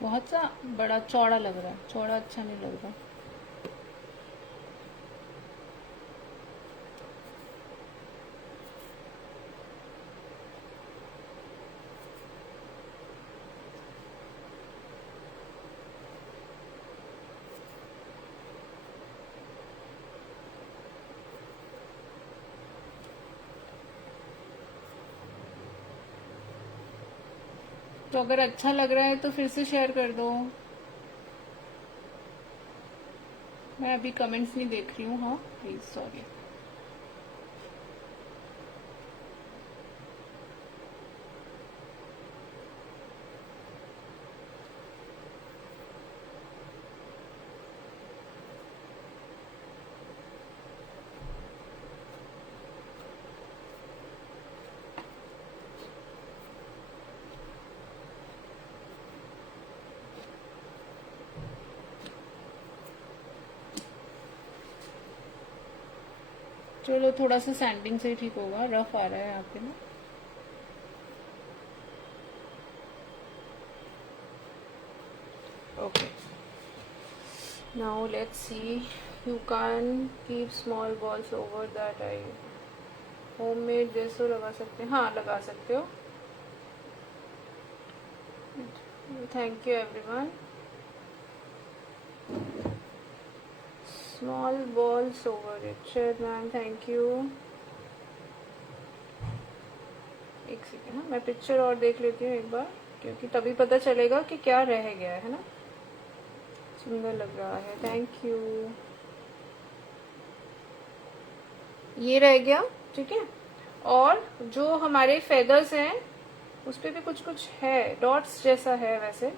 बहुत सा बड़ा चौड़ा लग रहा है, चौड़ा अच्छा नहीं लग रहा। तो अगर अच्छा लग रहा है तो फिर से शेयर कर दो। मैं अभी कमेंट्स नहीं देख रही हूँ, हाँ प्लीज, सॉरी। चलो थोड़ा सा सैंडिंग से ठीक होगा, रफ आ रहा है यहाँ पे ना। Okay, now let's see, you can keep small balls over that I, homemade जैसे लगा सकते हैं, हाँ लगा सकते हो। Thank you everyone. Small balls over it, share ma'am, thank you. एक सेकेंड, हाँ मैं पिक्चर और देख लेती हूँ एक बार, क्योंकि तभी पता चलेगा कि क्या रह गया है ना। सुंदर लग रहा है, थैंक यू। ये रह गया, ठीक है। और जो हमारे फेदर्स हैं उस पे भी कुछ कुछ है, डॉट्स जैसा है, वैसे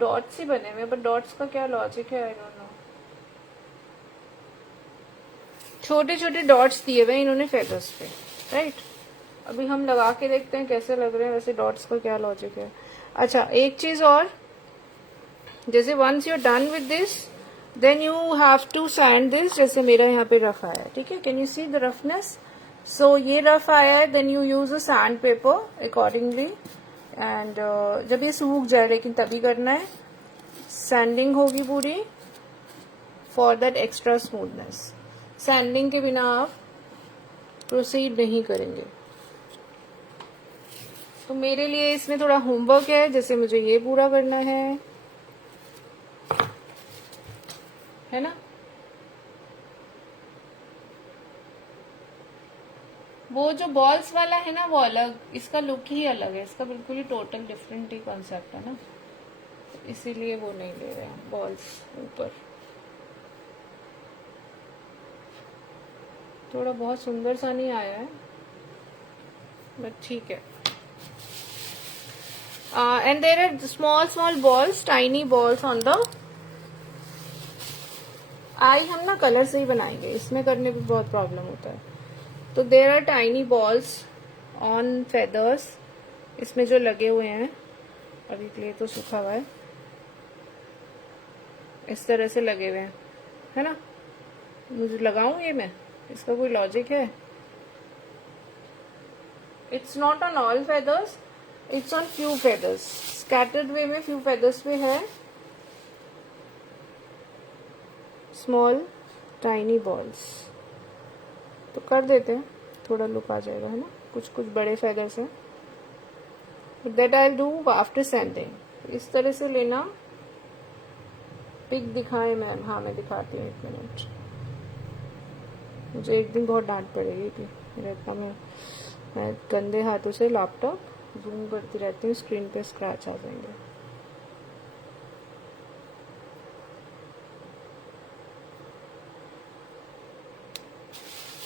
डॉट्स ही बने हुए, बट डॉट्स का क्या लॉजिक है आई डोंट नो। छोटे छोटे डॉट्स दिए हुए इन्होंने फेदर्स पे, राइट। अभी हम लगा के देखते हैं कैसे लग रहे हैं, वैसे डॉट्स का क्या लॉजिक है। अच्छा, एक चीज और, जैसे once you are done with this then you have to sand this. जैसे मेरा यहाँ पे रफ आया है, ठीक है, can you see the roughness. So ये रफ आया है, then you use a sand paper accordingly, and जब ये सूख जाए, लेकिन तभी करना है, सैंडिंग होगी पूरी for that extra smoothness. Sending के बिना आप प्रोसीड नहीं करेंगे। तो मेरे लिए इसमें थोड़ा होमवर्क है, जैसे मुझे ये पूरा करना है ना। वो जो बॉल्स वाला है ना वो अलग, इसका लुक ही अलग है, इसका बिल्कुल ही टोटल डिफरेंट ही कॉन्सेप्ट है ना, इसीलिए वो नहीं ले रहे हैं बॉल्स ऊपर। थोड़ा बहुत सुंदर सा नहीं आया है, बट ठीक है। And there are small balls, tiny balls on the eye. हम ना कलर से ही बनाएंगे, इसमें करने में बहुत प्रॉब्लम होता है। तो there are tiny balls on feathers, इसमें जो लगे हुए हैं, अभी के लिए तो सूखा हुआ है, इस तरह से लगे हुए हैं, है ना। मुझे लगाऊं ये मैं, इसका कोई लॉजिक है? It's not on all feathers, it's on few feathers, scattered way में फ्यू फेदर्स पे है स्मॉल टाइनी बॉल्स। तो कर देते हैं, थोड़ा लुक आ जाएगा, है ना। कुछ कुछ बड़े फेदर्स हैं, that I do after sending. इस तरह से लेना। पिक दिखाए मैम? हाँ मैं दिखाती हूँ, एक मिनट। मुझे एक दिन बहुत डांट पड़ेगी कि मेरा इतना मैं गंदे हाथों से लैपटॉप जूम करती रहती हूँ, स्क्रीन पे स्क्रैच आ जाएंगे।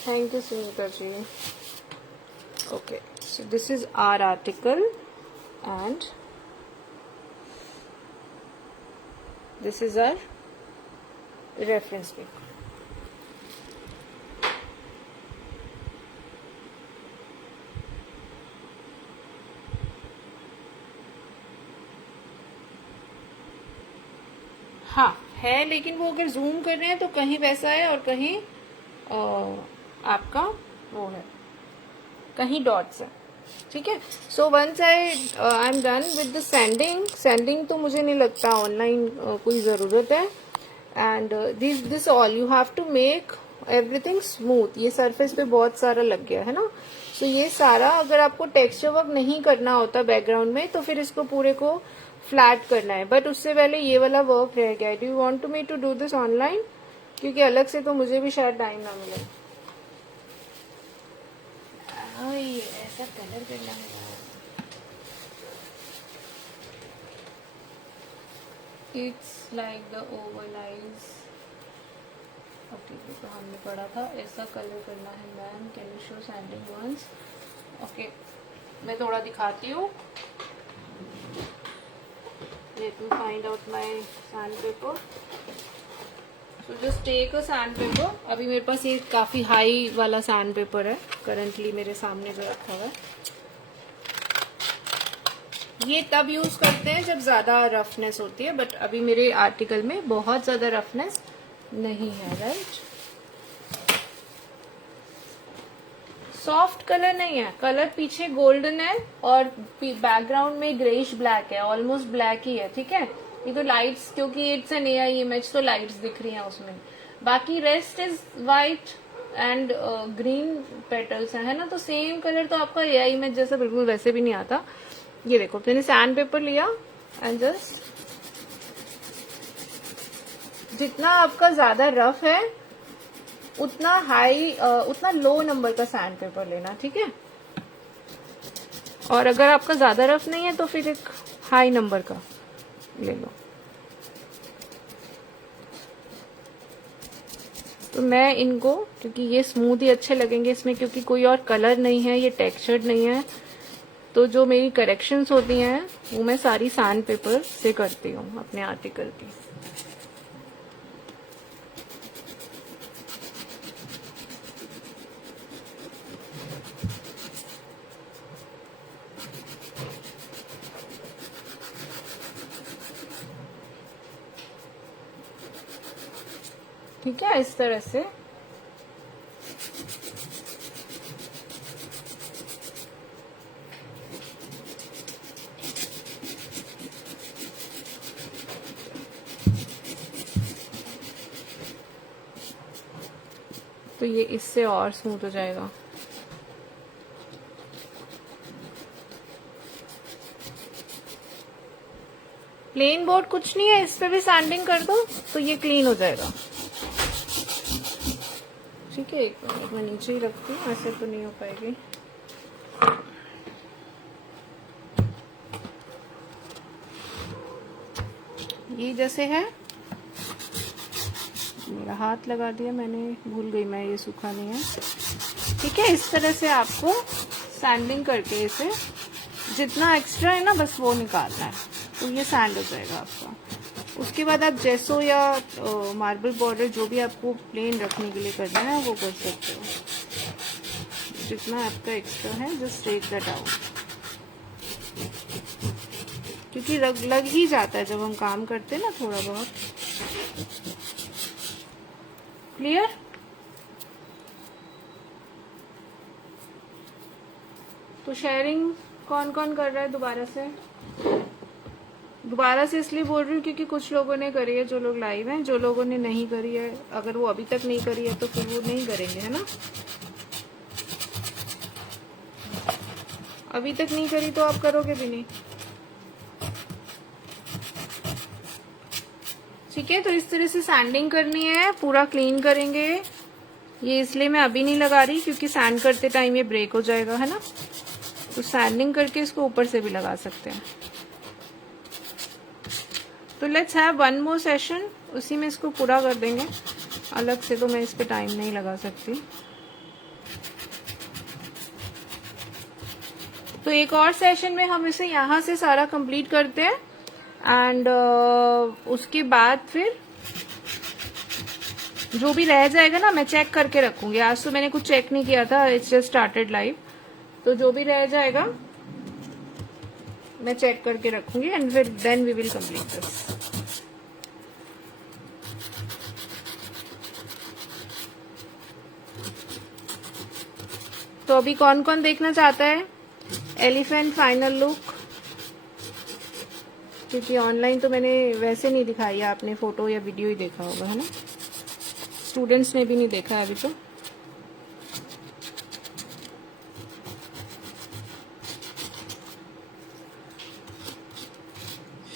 Thank you, Sunita ji. Okay, so this is our article and this is our reference book. हाँ है, लेकिन वो अगर जूम कर रहे हैं तो कहीं वैसा है और कहीं आपका वो है, कहीं डॉट्स है, ठीक है। So once I am done with the sanding तो मुझे नहीं लगता ऑनलाइन कोई ज़रूरत है। And this all you have to make everything smooth. ये सरफेस पे बहुत सारा लग गया है ना, सो ये सारा अगर आपको टेक्सचर वर्क नहीं करना होता बैकग्राउंड में, तो फिर इसको पूरे को फ्लैट करना है। बट उससे पहले ये वाला वर्क रह गया है। Do you want to me to do this online? क्योंकि अलग से तो मुझे भी शायद टाइम ना मिले। ऐसा कलर करना है, it's like the oval eyes. Okay, तो हमने पढ़ा था ऐसा कलर करना है ma'am, can you show sanding once? Okay, मैं थोड़ा दिखाती हूँ। Let me find out my sand paper. So just take a sand paper. अभी मेरे पास ये काफी हाई वाला सैंड पेपर है करंटली मेरे सामने जो रखा हुआ है। ये तब यूज करते हैं जब ज्यादा रफनेस होती है, बट अभी मेरे आर्टिकल में बहुत ज्यादा रफनेस नहीं है, राइट। सॉफ्ट कलर नहीं है, कलर पीछे गोल्डन है और बैकग्राउंड में ग्रेइश ब्लैक है, ऑलमोस्ट ब्लैक ही है, ठीक है। ये तो लाइट्स, क्योंकि इट्स एन एआई इमेज, तो लाइट्स दिख रही हैं उसमें, बाकी rest is white and green petals है ना। तो सेम कलर तो आपका एआई इमेज जैसा बिल्कुल वैसे भी नहीं आता। ये देखो, मैंने सैंड पेपर लिया एंड जस्ट, जितना आपका ज्यादा रफ है उतना उतना लो नंबर का सैंड पेपर लेना, ठीक है। और अगर आपका ज्यादा रफ नहीं है तो फिर एक हाई नंबर का ले लो। तो मैं इनको, क्योंकि ये स्मूथ ही अच्छे लगेंगे इसमें, क्योंकि कोई और कलर नहीं है, ये टेक्सचर्ड नहीं है, तो जो मेरी करेक्शंस होती हैं वो मैं सारी सैंड पेपर से करती हूँ अपने आर्टिकल की। ठीक है, इस तरह से। तो ये इससे और स्मूथ हो जाएगा। प्लेन बोर्ड कुछ नहीं है, इस पे भी सैंडिंग कर दो तो ये क्लीन हो जाएगा। ठीक है, एक मिनट मैं नीचे ही रखती हूँ, ऐसे तो नहीं हो पाएगी। ये जैसे है, मेरा हाथ लगा दिया मैंने, भूल गई मैं, ये सूखा नहीं है। ठीक है, इस तरह से आपको सैंडिंग करके इसे, जितना एक्स्ट्रा है ना बस वो निकालना है, तो ये सैंड हो जाएगा आपका। उसके बाद आप जेसो या मार्बल बॉर्डर जो भी आपको प्लेन रखने के लिए करना है वो कर सकते हो। जितना आपका एक्स्ट्रा है जस्ट टेक दैट आउट, क्योंकि लग ही जाता है जब हम काम करते हैं ना थोड़ा बहुत। क्लियर? तो शेयरिंग कौन कौन कर रहा है दोबारा से इसलिए बोल रही हूँ क्योंकि कुछ लोगों ने करी है, जो लोग लाइव हैं। जो लोगों ने नहीं करी है, अगर वो अभी तक नहीं करी है तो फिर वो नहीं करेंगे, है ना। अभी तक नहीं करी तो आप करोगे भी नहीं। ठीक है, तो इस तरह से सैंडिंग करनी है, पूरा क्लीन करेंगे। ये इसलिए मैं अभी नहीं लगा रही क्योंकि सैंड करते टाइम ये ब्रेक हो जाएगा, है ना। तो सैंडिंग करके इसको ऊपर से भी लगा सकते हैं। तो let's have one more session, उसी में इसको पूरा कर देंगे। अलग से तो मैं इस पे टाइम नहीं लगा सकती। तो एक और सेशन में हम इसे यहाँ से सारा कंप्लीट करते हैं एंड उसके बाद फिर जो भी रह जाएगा ना मैं चेक करके रखूंगी। आज तो मैंने कुछ चेक नहीं किया था, इट्स जस्ट स्टार्टेड लाइव। तो जो भी रह जाएगा मैं चेक करके रखूंगी एंड फिर then we will complete this. तो अभी कौन कौन देखना चाहता है एलिफेंट फाइनल लुक? क्योंकि ऑनलाइन तो मैंने वैसे नहीं दिखाई है, आपने फोटो या वीडियो ही देखा होगा, है ना। स्टूडेंट्स ने भी नहीं देखा है अभी तो।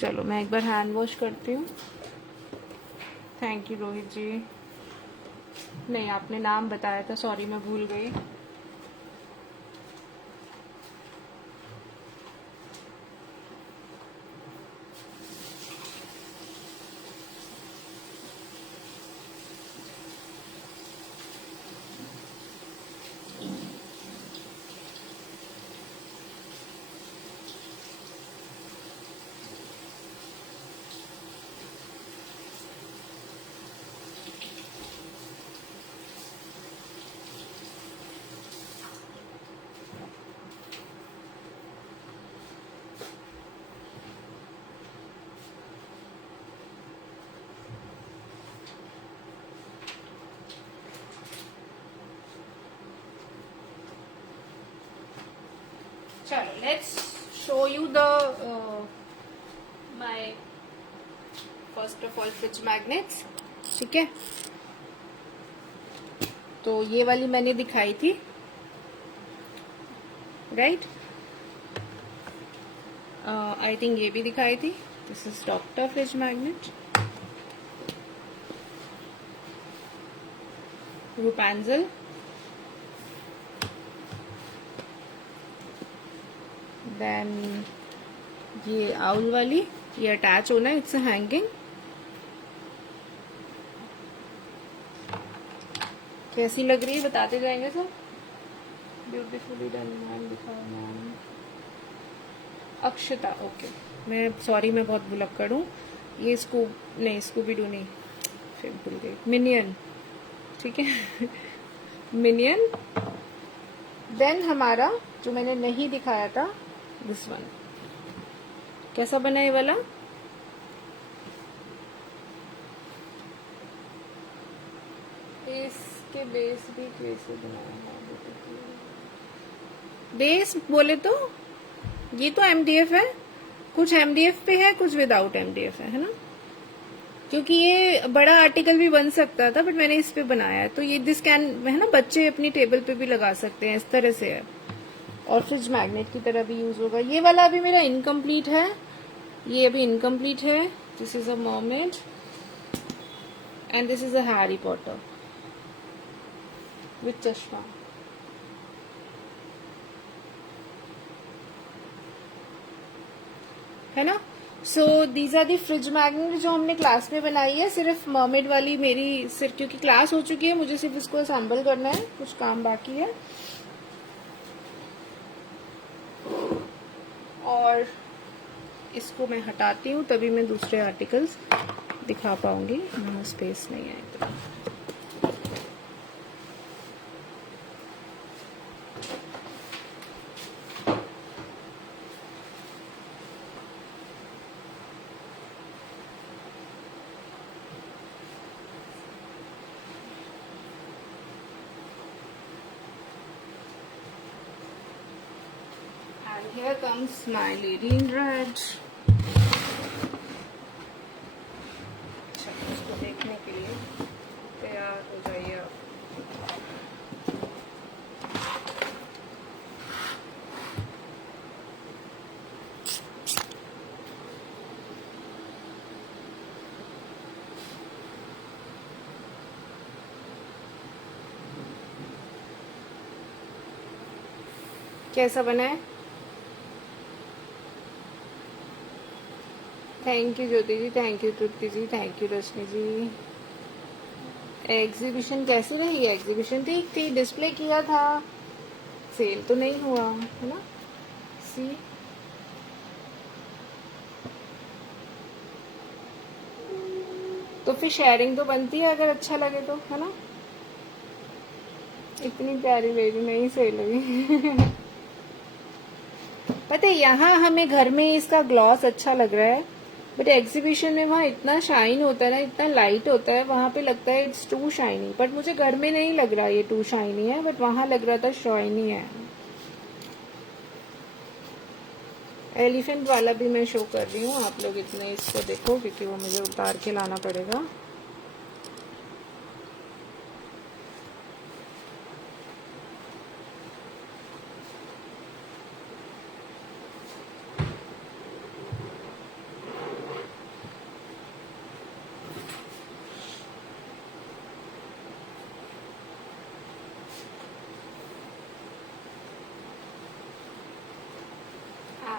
चलो मैं एक बार हैंड वॉश करती हूँ। थैंक यू रोहित जी। नहीं, आपने नाम बताया था, सॉरी मैं भूल गई। चलो let's show you the my first of all fridge magnets. ठीक है, तो ये वाली मैंने दिखाई थी, राइट। आई थिंक ये भी दिखाई थी। This is doctor fridge magnet, Rupanjal, देन ये आउल वाली, ये अटैच होना है, इट्स हैंगिंग। कैसी लग रही है बताते जाएंगे सब। ब्यूटीफुली डन मैम, दिखाओ मैम। अक्षता, ओके। मैं सॉरी, मैं बहुत भुलक्कड़ हूँ। ये स्कूबी डू नहीं, फिर भूल गई। मिनियन, ठीक है। मिनियन। देन हमारा जो मैंने नहीं दिखाया था, दिस वन। कैसा बना ये वाला? इसके बेस भी कैसे बनाया है? बेस बोले तो ये तो MDF है, कुछ MDF पे है, कुछ विदाउट MDF है ना? क्योंकि ये बड़ा आर्टिकल भी बन सकता था, बट मैंने इस पे बनाया है। तो ये दिस कैन है ना, बच्चे अपनी टेबल पे भी लगा सकते हैं, इस तरह से है। और फ्रिज मैग्नेट की तरह भी यूज होगा। ये वाला अभी मेरा इनकम्प्लीट है, ये अभी इनकम्प्लीट है। This is a mermaid and this is a Harry Potter with चश्मा। है ना? So these are the fridge magnet जो हमने क्लास में बनाई है। सिर्फ मर्मेड वाली मेरी सिर्फ क्योंकि क्लास हो चुकी है, मुझे सिर्फ इसको असेंबल करना है, कुछ काम बाकी है। और इसको मैं हटाती हूँ, तभी मैं दूसरे आर्टिकल्स दिखा पाऊंगी। स्पेस नहीं है इतना। And here comes my lady in red. इसको देखने के लिए तैयार हो जाइए आप। कैसा बना है? Thank you Jyoti ji, thank you Tripti ji, thank you Rashmi ji. Exhibition कैसी रही? एग्जीबिशन ठीक थी, डिस्प्ले किया था, सेल तो नहीं हुआ है ना। सी तो फिर शेयरिंग तो बनती है अगर अच्छा लगे तो, है ना। इतनी प्यारी लेडी नहीं सेल हुई। पता है यहाँ हमें घर में इसका ग्लॉस अच्छा लग रहा है, बट एग्जीबिशन में वहाँ इतना शाइन होता है ना, इतना लाइट होता है, वहां पे लगता है इट्स टू शाइनी। बट मुझे घर में नहीं लग रहा ये टू शाइनी है, बट वहां लग रहा था शाइनी है। एलिफेंट वाला भी मैं शो कर रही हूँ, आप लोग इतने इसको देखो, क्योंकि वो मुझे उतार के लाना पड़ेगा।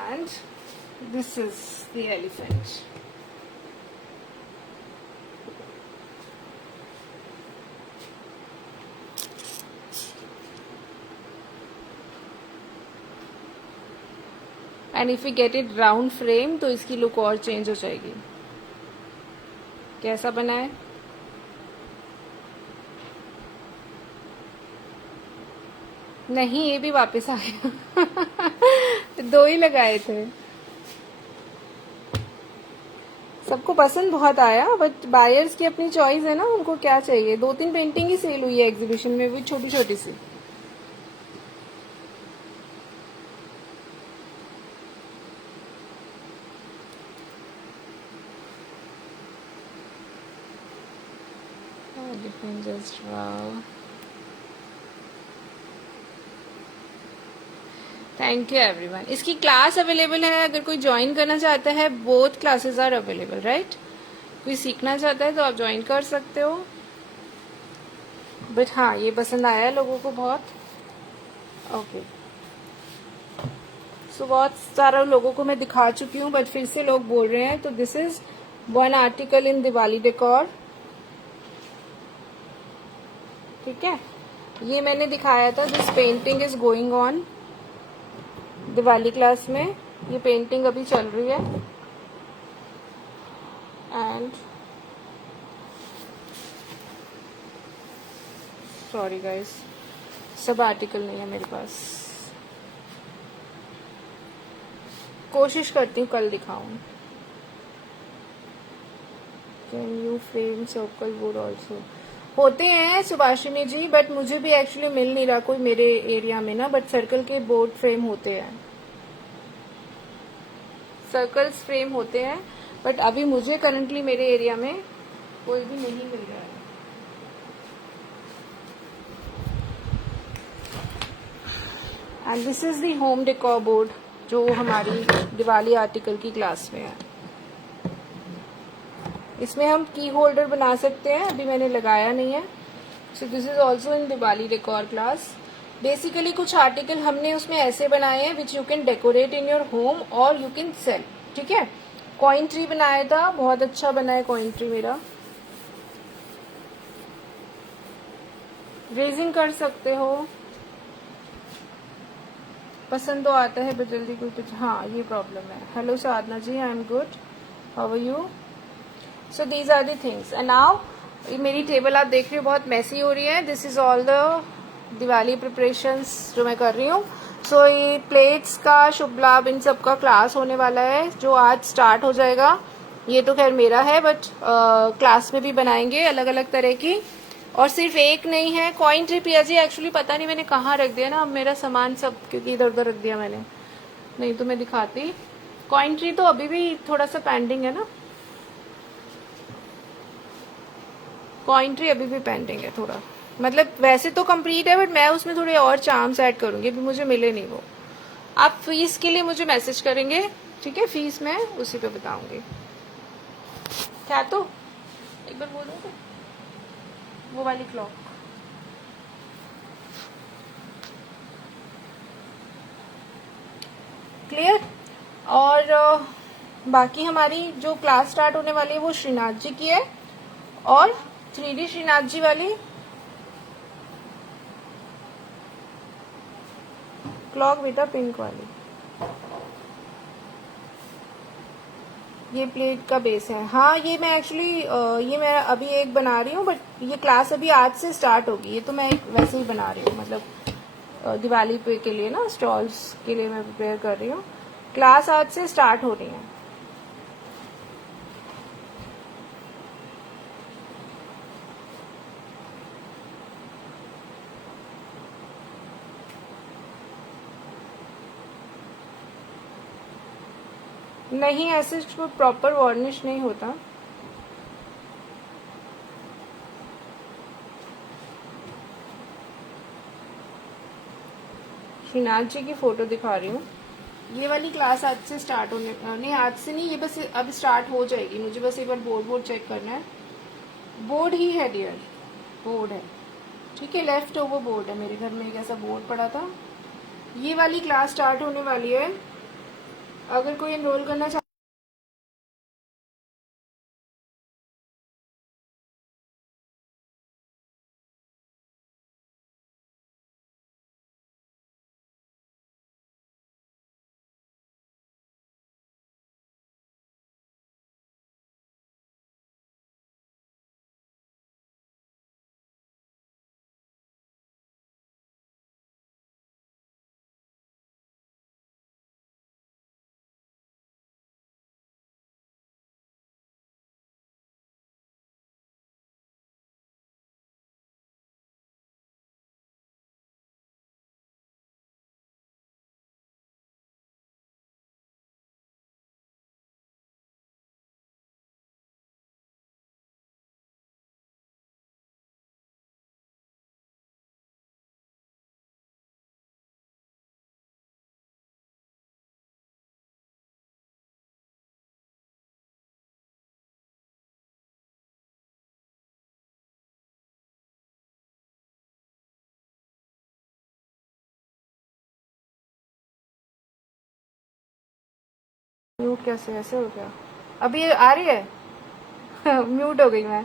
And this is the elephant. And if we get it round frame तो इसकी लुक और चेंज हो जाएगी। कैसा बना है? नहीं, ये भी वापस आ गया। दो ही लगाए थे। सबको पसंद बहुत आया, बट बायर्स की अपनी चॉइस है ना, उनको क्या चाहिए। 2-3 पेंटिंग ही सेल हुई है एग्जीबिशन में, भी छोटी छोटी सी। Just wow. Thank you everyone. इसकी क्लास अवेलेबल है, अगर कोई ज्वाइन करना चाहता है, both classes are available, right. कोई सीखना चाहता है तो आप ज्वाइन कर सकते हो। बट हाँ, ये पसंद आया लोगों को बहुत। ओके, सो बहुत सारा लोगों को मैं दिखा चुकी हूँ, बट फिर से लोग बोल रहे हैं। तो this is one article in Diwali decor. ठीक है, ये मैंने दिखाया था, this painting is going on Diwali class में, ये पेंटिंग अभी चल रही है। And sorry guys, sub article नहीं है मेरे पास, कोशिश करती हूँ कल दिखाऊं। Can you frame circle board also? होते हैं सुभाषिनी जी, बट मुझे भी एक्चुअली मिल नहीं रहा कोई मेरे एरिया में ना, बट सर्कल के बोर्ड फ्रेम होते हैं, सर्कल्स फ्रेम होते हैं, बट अभी मुझे करंटली मेरे एरिया में कोई भी नहीं मिल रहा है। And this is the home decor board जो हमारी दिवाली आर्टिकल की क्लास में है। इसमें हम की होल्डर बना सकते हैं, अभी मैंने लगाया नहीं है। So this is also in Diwali decor class. Basically कुछ आर्टिकल हमने उसमें ऐसे बनाए हैं which you can decorate in your home और यू कैन सेल। ठीक है, कॉइन ट्री बनाया था, बहुत अच्छा बना है कॉइन ट्री मेरा। रेजिंग कर सकते हो, पसंद तो आता है बट जल्दी कोई कुछ, हाँ ये प्रॉब्लम है। Hello Sadhana ji, I am good, how are you? So these are the things. And now मेरी टेबल आप देख रहे हो बहुत मैसी हो रही है। This is all the Diwali preparations जो मैं कर रही हूँ। सो ये प्लेट्स का, शुभ लाभ, इन सब का क्लास होने वाला है जो आज स्टार्ट हो जाएगा। ये तो खैर मेरा है, बट क्लास में भी बनाएंगे अलग अलग तरह की, और सिर्फ एक नहीं है। कॉइन ट्री पिया जी एक्चुअली पता नहीं मैंने कहाँ रख दिया ना, अब मेरा सामान सब क्योंकि इधर उधर रख दिया मैंने, नहीं तो मैं दिखाती। कॉइन ट्री तो अभी भी थोड़ा सा पेंडिंग है ना, कॉइन ट्री अभी भी पेंडिंग है थोड़ा, मतलब वैसे तो कंप्लीट है बट मैं उसमें थोड़े और चार्म्स ऐड करूंगी, अभी मुझे मिले नहीं वो। आप फीस के लिए मुझे मैसेज करेंगे, ठीक है, फीस मैं उसी पे बताऊंगी। क्या तो एक बार बोलो तो, वो वाली क्लॉक क्लियर। और बाकी हमारी जो क्लास स्टार्ट होने वाली है वो श्रीनाथ जी की है, और 3D श्रीनाथ जी वाली क्लॉक बेटा पिंक वाली, ये प्लेट का बेस है। हाँ ये मैं एक्चुअली ये मैं अभी एक बना रही हूँ, बट ये क्लास अभी आज से स्टार्ट होगी। ये तो मैं एक वैसे ही बना रही हूँ, मतलब दिवाली पे के लिए ना, स्टॉल्स के लिए मैं प्रिपेयर कर रही हूँ। क्लास आज से स्टार्ट हो रही है। नहीं, ऐसे कोई प्रॉपर वार्निश नहीं होता। श्रीनाथ जी की फोटो दिखा रही हूँ। ये वाली क्लास आज से स्टार्ट होने, नहीं आज से नहीं, ये बस अब स्टार्ट हो जाएगी। मुझे बस एक बार बोर्ड चेक करना है। बोर्ड ही है डियर, बोर्ड है, ठीक है, लेफ्ट ओवर बोर्ड है। मेरे घर में एक ऐसा बोर्ड पड़ा था। ये वाली क्लास स्टार्ट होने वाली है, अगर कोई एनरोल करना चाहे म्यूट कैसे, ऐसे हो गया? अभी आ रही है म्यूट हो गई मैं।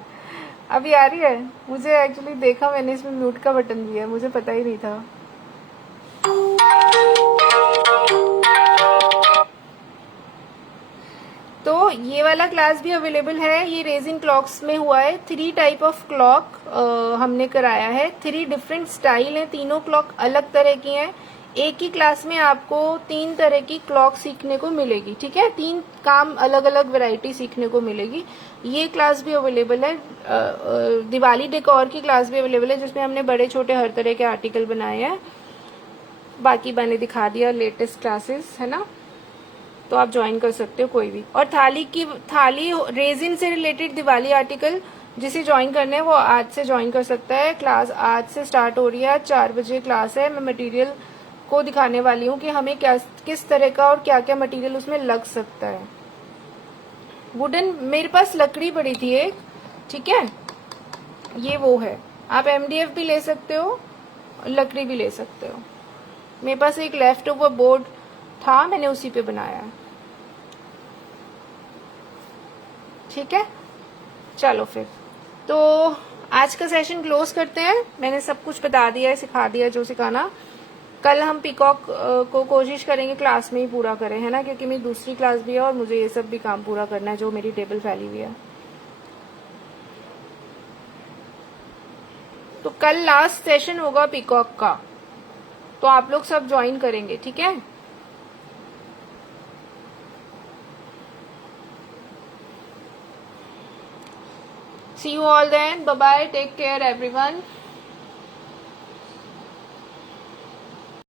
अभी आ रही है? मुझे एक्चुअली देखा मैंने, इसमें म्यूट का बटन भी है, मुझे पता ही नहीं था। तो ये वाला क्लास भी अवेलेबल है, ये रेजिंग क्लॉक्स में हुआ है। 3 टाइप ऑफ क्लॉक हमने कराया है, 3 डिफरेंट स्टाइल है, तीनों क्लॉक अलग तरह की हैं। एक ही क्लास में आपको 3 तरह की क्लॉक सीखने को मिलेगी, ठीक है, 3 काम अलग अलग वैरायटी सीखने को मिलेगी। ये क्लास भी अवेलेबल है, दिवाली डेकोर की क्लास भी अवेलेबल है, जिसमें हमने बड़े छोटे हर तरह के आर्टिकल बनाए हैं। बाकी मैंने दिखा दिया लेटेस्ट क्लासेस, है ना, तो आप ज्वाइन कर सकते हो कोई भी। और थाली रेजिन से रिलेटेड दिवाली आर्टिकल जिसे ज्वाइन करना है वो आज से ज्वाइन कर सकता है। क्लास आज से स्टार्ट हो रही है, 4 बजे क्लास है। मैं मटेरियल को दिखाने वाली हूँ कि हमें क्या किस तरह का और क्या क्या मटेरियल उसमें लग सकता है। वुडन मेरे पास लकड़ी पड़ी थी एक, ठीक है, ये वो है। आप MDF भी ले सकते हो, लकड़ी भी ले सकते हो। मेरे पास एक लेफ्ट ओवर बोर्ड था, मैंने उसी पे बनाया है, ठीक है। चलो फिर तो आज का सेशन क्लोज करते हैं। मैंने सब कुछ बता दिया है, सिखा दिया जो सिखाना। कल हम पीकॉक को कोशिश करेंगे क्लास में ही पूरा करें, है ना, क्योंकि मेरी दूसरी क्लास भी है और मुझे ये सब भी काम पूरा करना है जो मेरी टेबल फैली हुई है। तो कल लास्ट सेशन होगा पीकॉक का, तो आप लोग सब ज्वाइन करेंगे, ठीक है। See you all then. Bye bye. Take care everyone.